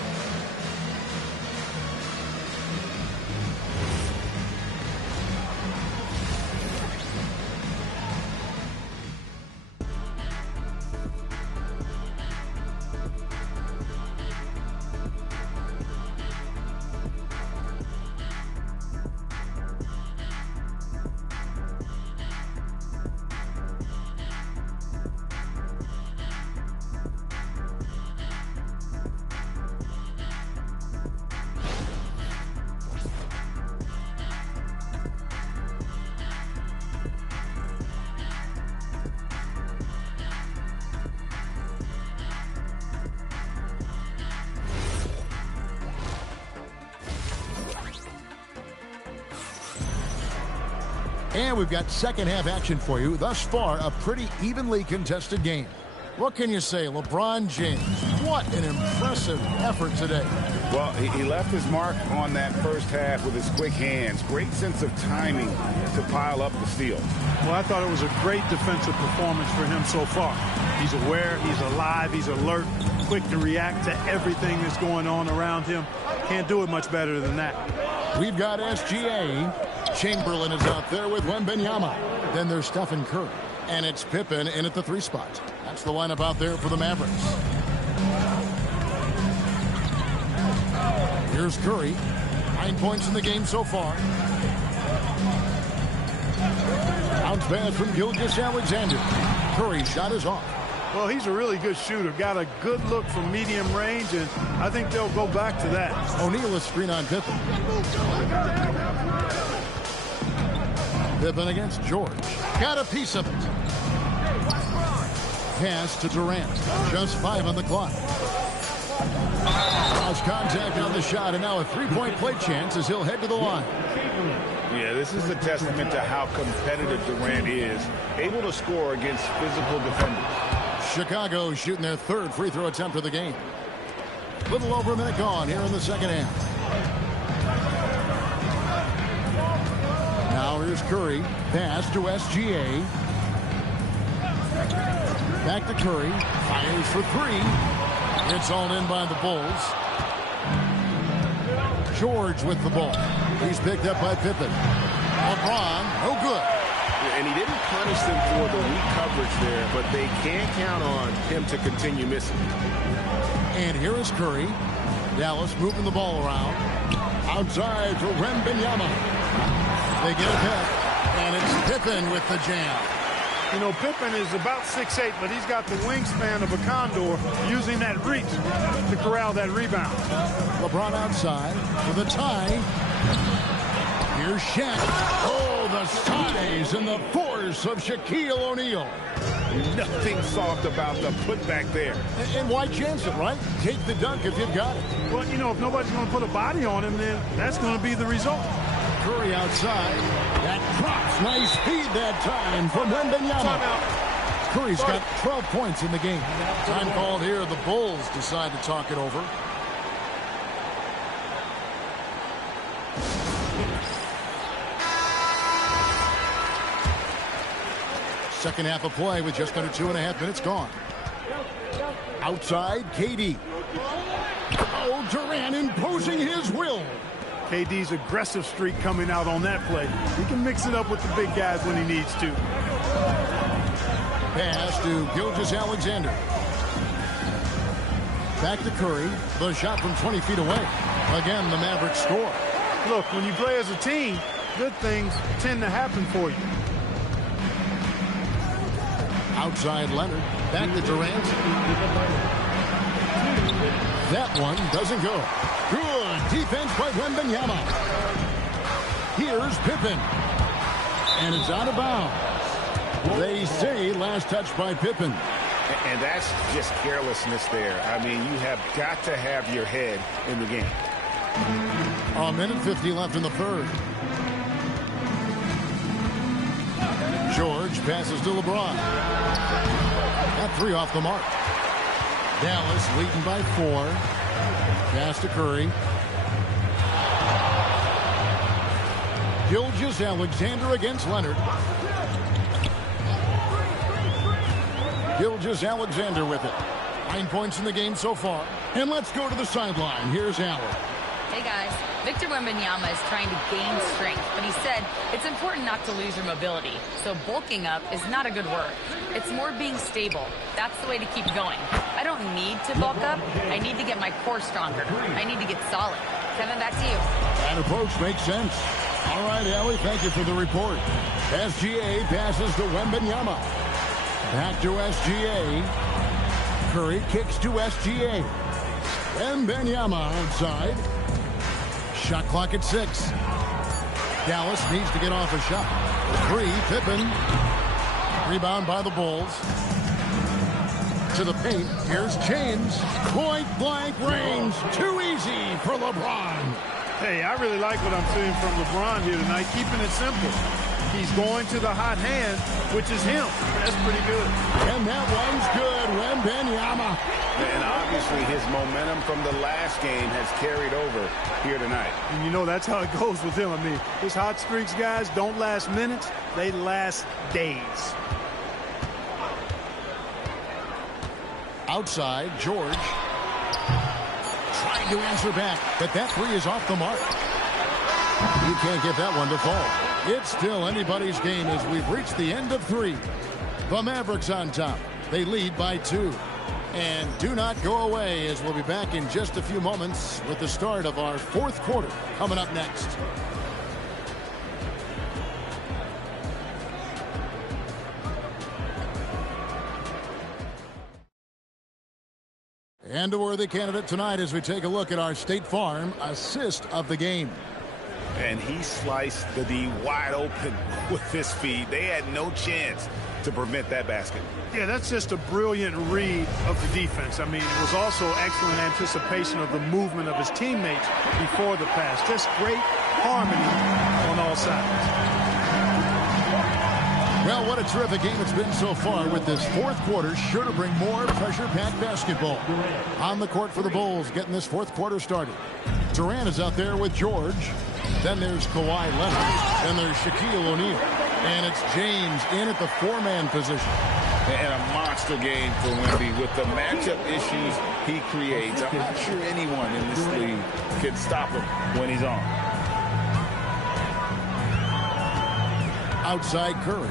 And we've got second half action for you. Thus far, a pretty evenly contested game. What can you say, LeBron James? What an impressive effort today. Well, he left his mark on that first half with his quick hands. Great sense of timing to pile up the steal. Well, I thought it was a great defensive performance for him so far. He's aware, he's alive, he's alert, quick to react to everything that's going on around him. Can't do it much better than that. We've got SGA. Chamberlain is out there with Wembanyama. Then there's Stephen Curry. And it's Pippen in at the 3 spot. That's the lineup out there for the Mavericks. Here's Curry. 9 points in the game so far. Bounce pass from Gilgeous-Alexander. Curry's shot is off. Well, he's a really good shooter. Got a good look from medium range, and I think they'll go back to that. O'Neal is screen on Pippen. Pippen against George. Got a piece of it. Pass to Durant. Just 5 on the clock. Lost contact on the shot, and now a 3-point play chance as he'll head to the line. Yeah, this is a testament to how competitive Durant is. Able to score against physical defenders. Chicago shooting their 3rd free throw attempt of the game. Little over a minute gone here in the second half. Now here's Curry. Pass to SGA. Back to Curry. Fires for 3. It's all in by the Bulls. George with the ball. He's picked up by Pippen. LeBron, no good. and he didn't punish them for the weak coverage there, but they can't count on him to continue missing. And here is Curry. Dallas moving the ball around. Outside for Wembanyama. They get it back, and it's Pippen with the jam. You know, Pippen is about 6'8", but he's got the wingspan of a condor, using that reach to corral that rebound. LeBron outside for the tie. Here's Shaq. Oh, the size and the force of Shaquille O'Neal. Nothing soft about the putback there. And why chance it, right? Take the dunk if you've got it. Well, you know, if nobody's going to put a body on him, then that's going to be the result. Curry outside. That drops. Nice feed that time from Wembanyama. Curry's got 12 points in the game. Time called here. The Bulls decide to talk it over. Second half of play with just under 2.5 minutes gone. Outside, KD. Oh, Durant imposing his will. KD's aggressive streak coming out on that play. He can mix it up with the big guys when he needs to. Pass to Gilgeous-Alexander. Back to Curry. The shot from 20 feet away. Again, the Mavericks score. Look, when you play as a team, good things tend to happen for you. Outside Leonard. Back to Durant. That one doesn't go. Good defense by Wembanyama. Here's Pippen. And it's out of bounds. They say last touch by Pippen. And that's just carelessness there. I mean, you have got to have your head in the game. A minute 50 left in the third. George passes to LeBron. That three off the mark. Dallas leading by 4. Pass to Curry. Gilgeous-Alexander against Leonard. Gilgeous-Alexander with it. 9 points in the game so far. And let's go to the sideline. Here's Allen. Hey guys, Victor Wembanyama is trying to gain strength, but he said it's important not to lose your mobility. So bulking up is not a good word. It's more being stable. That's the way to keep going. I don't need to bulk up. I need to get my core stronger. I need to get solid. Kevin, back to you. That approach makes sense. All right, Allie, thank you for the report. SGA passes to Wembanyama. Back to SGA. Curry kicks to SGA. Wembanyama outside. Shot clock at 6. Dallas needs to get off a shot. 3, Pippen. Rebound by the Bulls. To the paint. Here's James. Point blank range. Too easy for LeBron. Hey, I really like what I'm seeing from LeBron here tonight, keeping it simple. He's going to the hot hand, which is him. That's pretty good. And that one's good. Wembanyama. And obviously his momentum from the last game has carried over here tonight. And you know, that's how it goes with him. I mean, his hot streaks, guys, don't last minutes. They last days. Outside, George. Trying to answer back, but that three is off the mark. You can't get that one to fall. It's still anybody's game as we've reached the end of 3. The Mavericks on top. They lead by 2. And do not go away as we'll be back in just a few moments with the start of our 4th quarter coming up next. And a worthy candidate tonight as we take a look at our State Farm assist of the game. And he sliced the D wide open with his feed. They had no chance to prevent that basket. Yeah, that's just a brilliant read of the defense. I mean, it was also excellent anticipation of the movement of his teammates before the pass. Just great harmony on all sides. Well, what a terrific game it's been so far with this 4th quarter. Sure to bring more pressure-packed basketball. On the court for the Bulls, getting this 4th quarter started. Durant is out there with George. Then there's Kawhi Leonard. Then there's Shaquille O'Neal. And it's James in at the 4-man position. And a monster game for Wemby with the matchup issues he creates. I'm not sure anyone in this league can stop him when he's on. Outside Curry.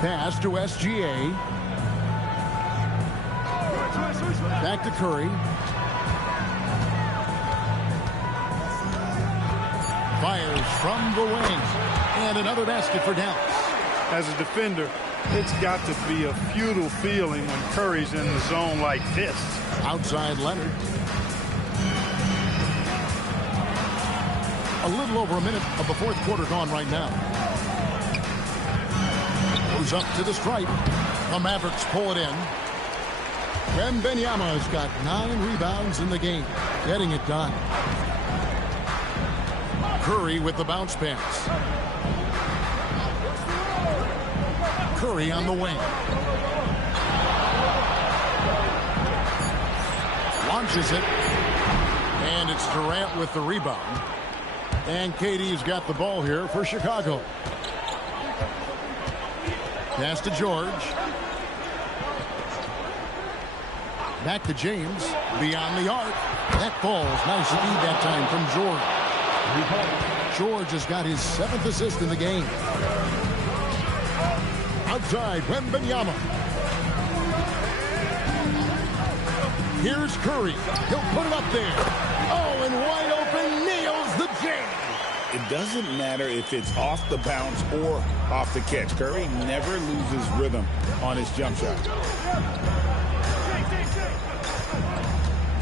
Pass to SGA. Back to Curry. Fires from the wing. And another basket for Dallas. As a defender, it's got to be a futile feeling when Curry's in the zone like this. Outside Leonard. A little over a minute of the fourth quarter gone right now. Goes up to the stripe. The Mavericks pull it in. Wembanyama has got 9 rebounds in the game, getting it done. Curry with the bounce pass. Curry on the wing. Launches it. And it's Durant with the rebound. And KD's got the ball here for Chicago. Pass to George. Back to James. Beyond the arc. That falls. Nice speed that time from George. George has got his 7th assist in the game. Outside, Wembanyama. Here's Curry. He'll put it up there. Oh, and wide open, nails the jam. It doesn't matter if it's off the bounce or off the catch. Curry never loses rhythm on his jump shot.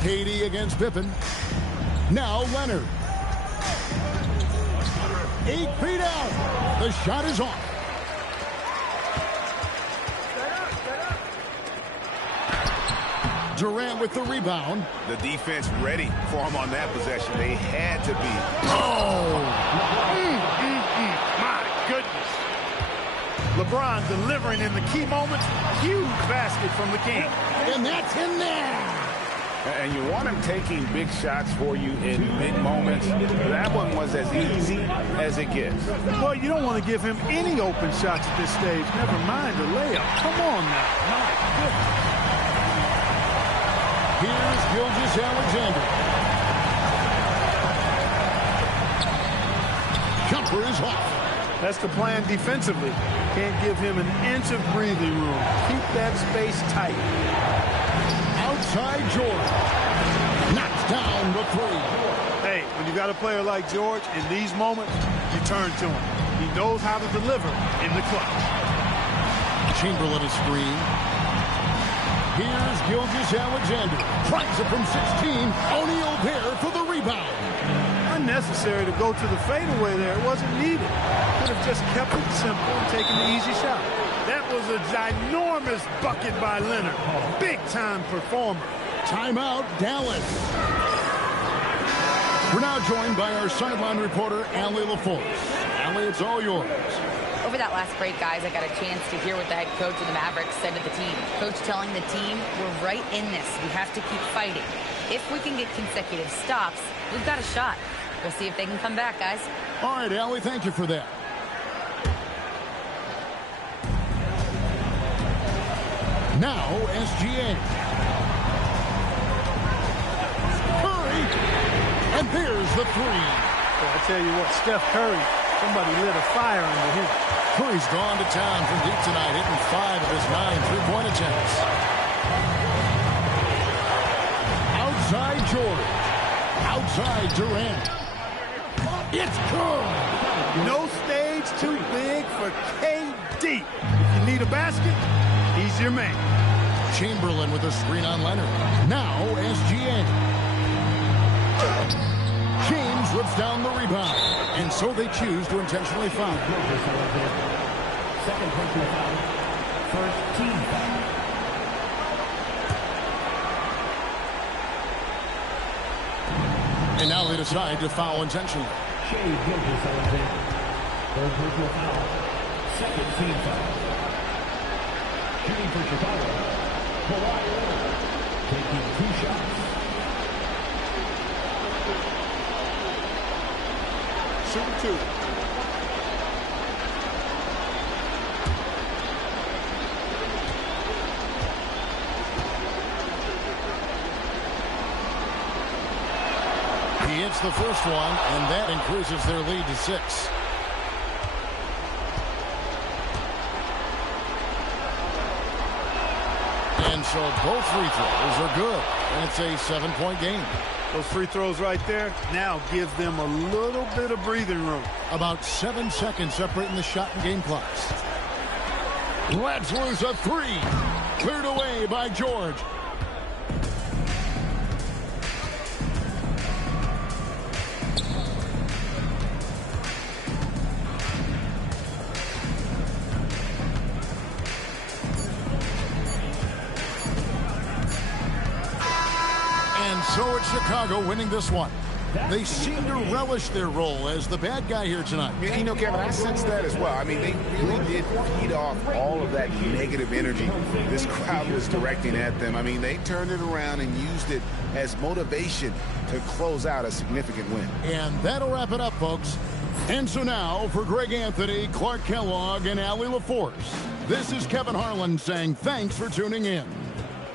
KD against Pippen. Now Leonard. 8 feet out. The shot is off. Durant with the rebound. The defense ready for him on that possession. They had to be. Oh! My goodness. LeBron delivering in the key moments. Huge basket from the king. And that's in there. And you want him taking big shots for you in big moments. That one was as easy as it gets. Well, you don't want to give him any open shots at this stage. Never mind the layup. Come on now. My goodness. Here's Gilgeous-Alexander. Jumper is off. That's the plan defensively. Can't give him an inch of breathing room. Keep that space tight. Outside George. Knocks down the 3. Hey, when you got a player like George, in these moments, you turn to him. He knows how to deliver in the clutch. Chamberlain a screen. Here's Gilgeous-Alexander. Tries it from 16. O'Neal there for the rebound. Unnecessary to go to the fadeaway there. It wasn't needed. Could have just kept it simple and taken the easy shot. That was a ginormous bucket by Leonard. Big-time performer. Timeout, Dallas. We're now joined by our sideline reporter, Allie LaForce. Allie, it's all yours. Over that last break, guys, I got a chance to hear what the head coach of the Mavericks said to the team. Coach telling the team, we're right in this. We have to keep fighting. If we can get consecutive stops, we've got a shot. We'll see if they can come back, guys. All right, Allie, thank you for that. Now, SGA. Curry. And there's the 3. Well, I tell you what, Steph Curry, somebody lit a fire under him. Curry's gone to town from deep tonight, hitting 5 of his 9 3-point attempts. Outside George. Outside Durant. It's good. No stage too big for KD. If you need a basket, he's your man. Chamberlain with a screen on Leonard. Now SGA. James whips down the rebound. And so they choose to intentionally foul. Second personal foul. First team foul. And now they decide to foul intentionally. Shai Gilgeous-Alexander. Third personal foul. Second team foul. Shooting for Chicago. Kawhi Leonard. Taking 2 shots. Shooting 2. He hits the first one, and that increases their lead to 6. And so both free throws are good. And it's a 7-point game. Those free throws right there now give them a little bit of breathing room. About 7 seconds separating the shot and game clocks. Lets loose a three. Cleared away by George. And so it's Chicago winning this one. They seem to relish their role as the bad guy here tonight. You know, Kevin, I sense that as well. I mean, they really did feed off all of that negative energy this crowd was directing at them. I mean, they turned it around and used it as motivation to close out a significant win. And that'll wrap it up, folks. And so now, for Greg Anthony, Clark Kellogg, and Allie LaForce, this is Kevin Harlan saying thanks for tuning in.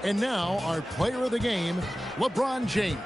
And now, our player of the game, LeBron James.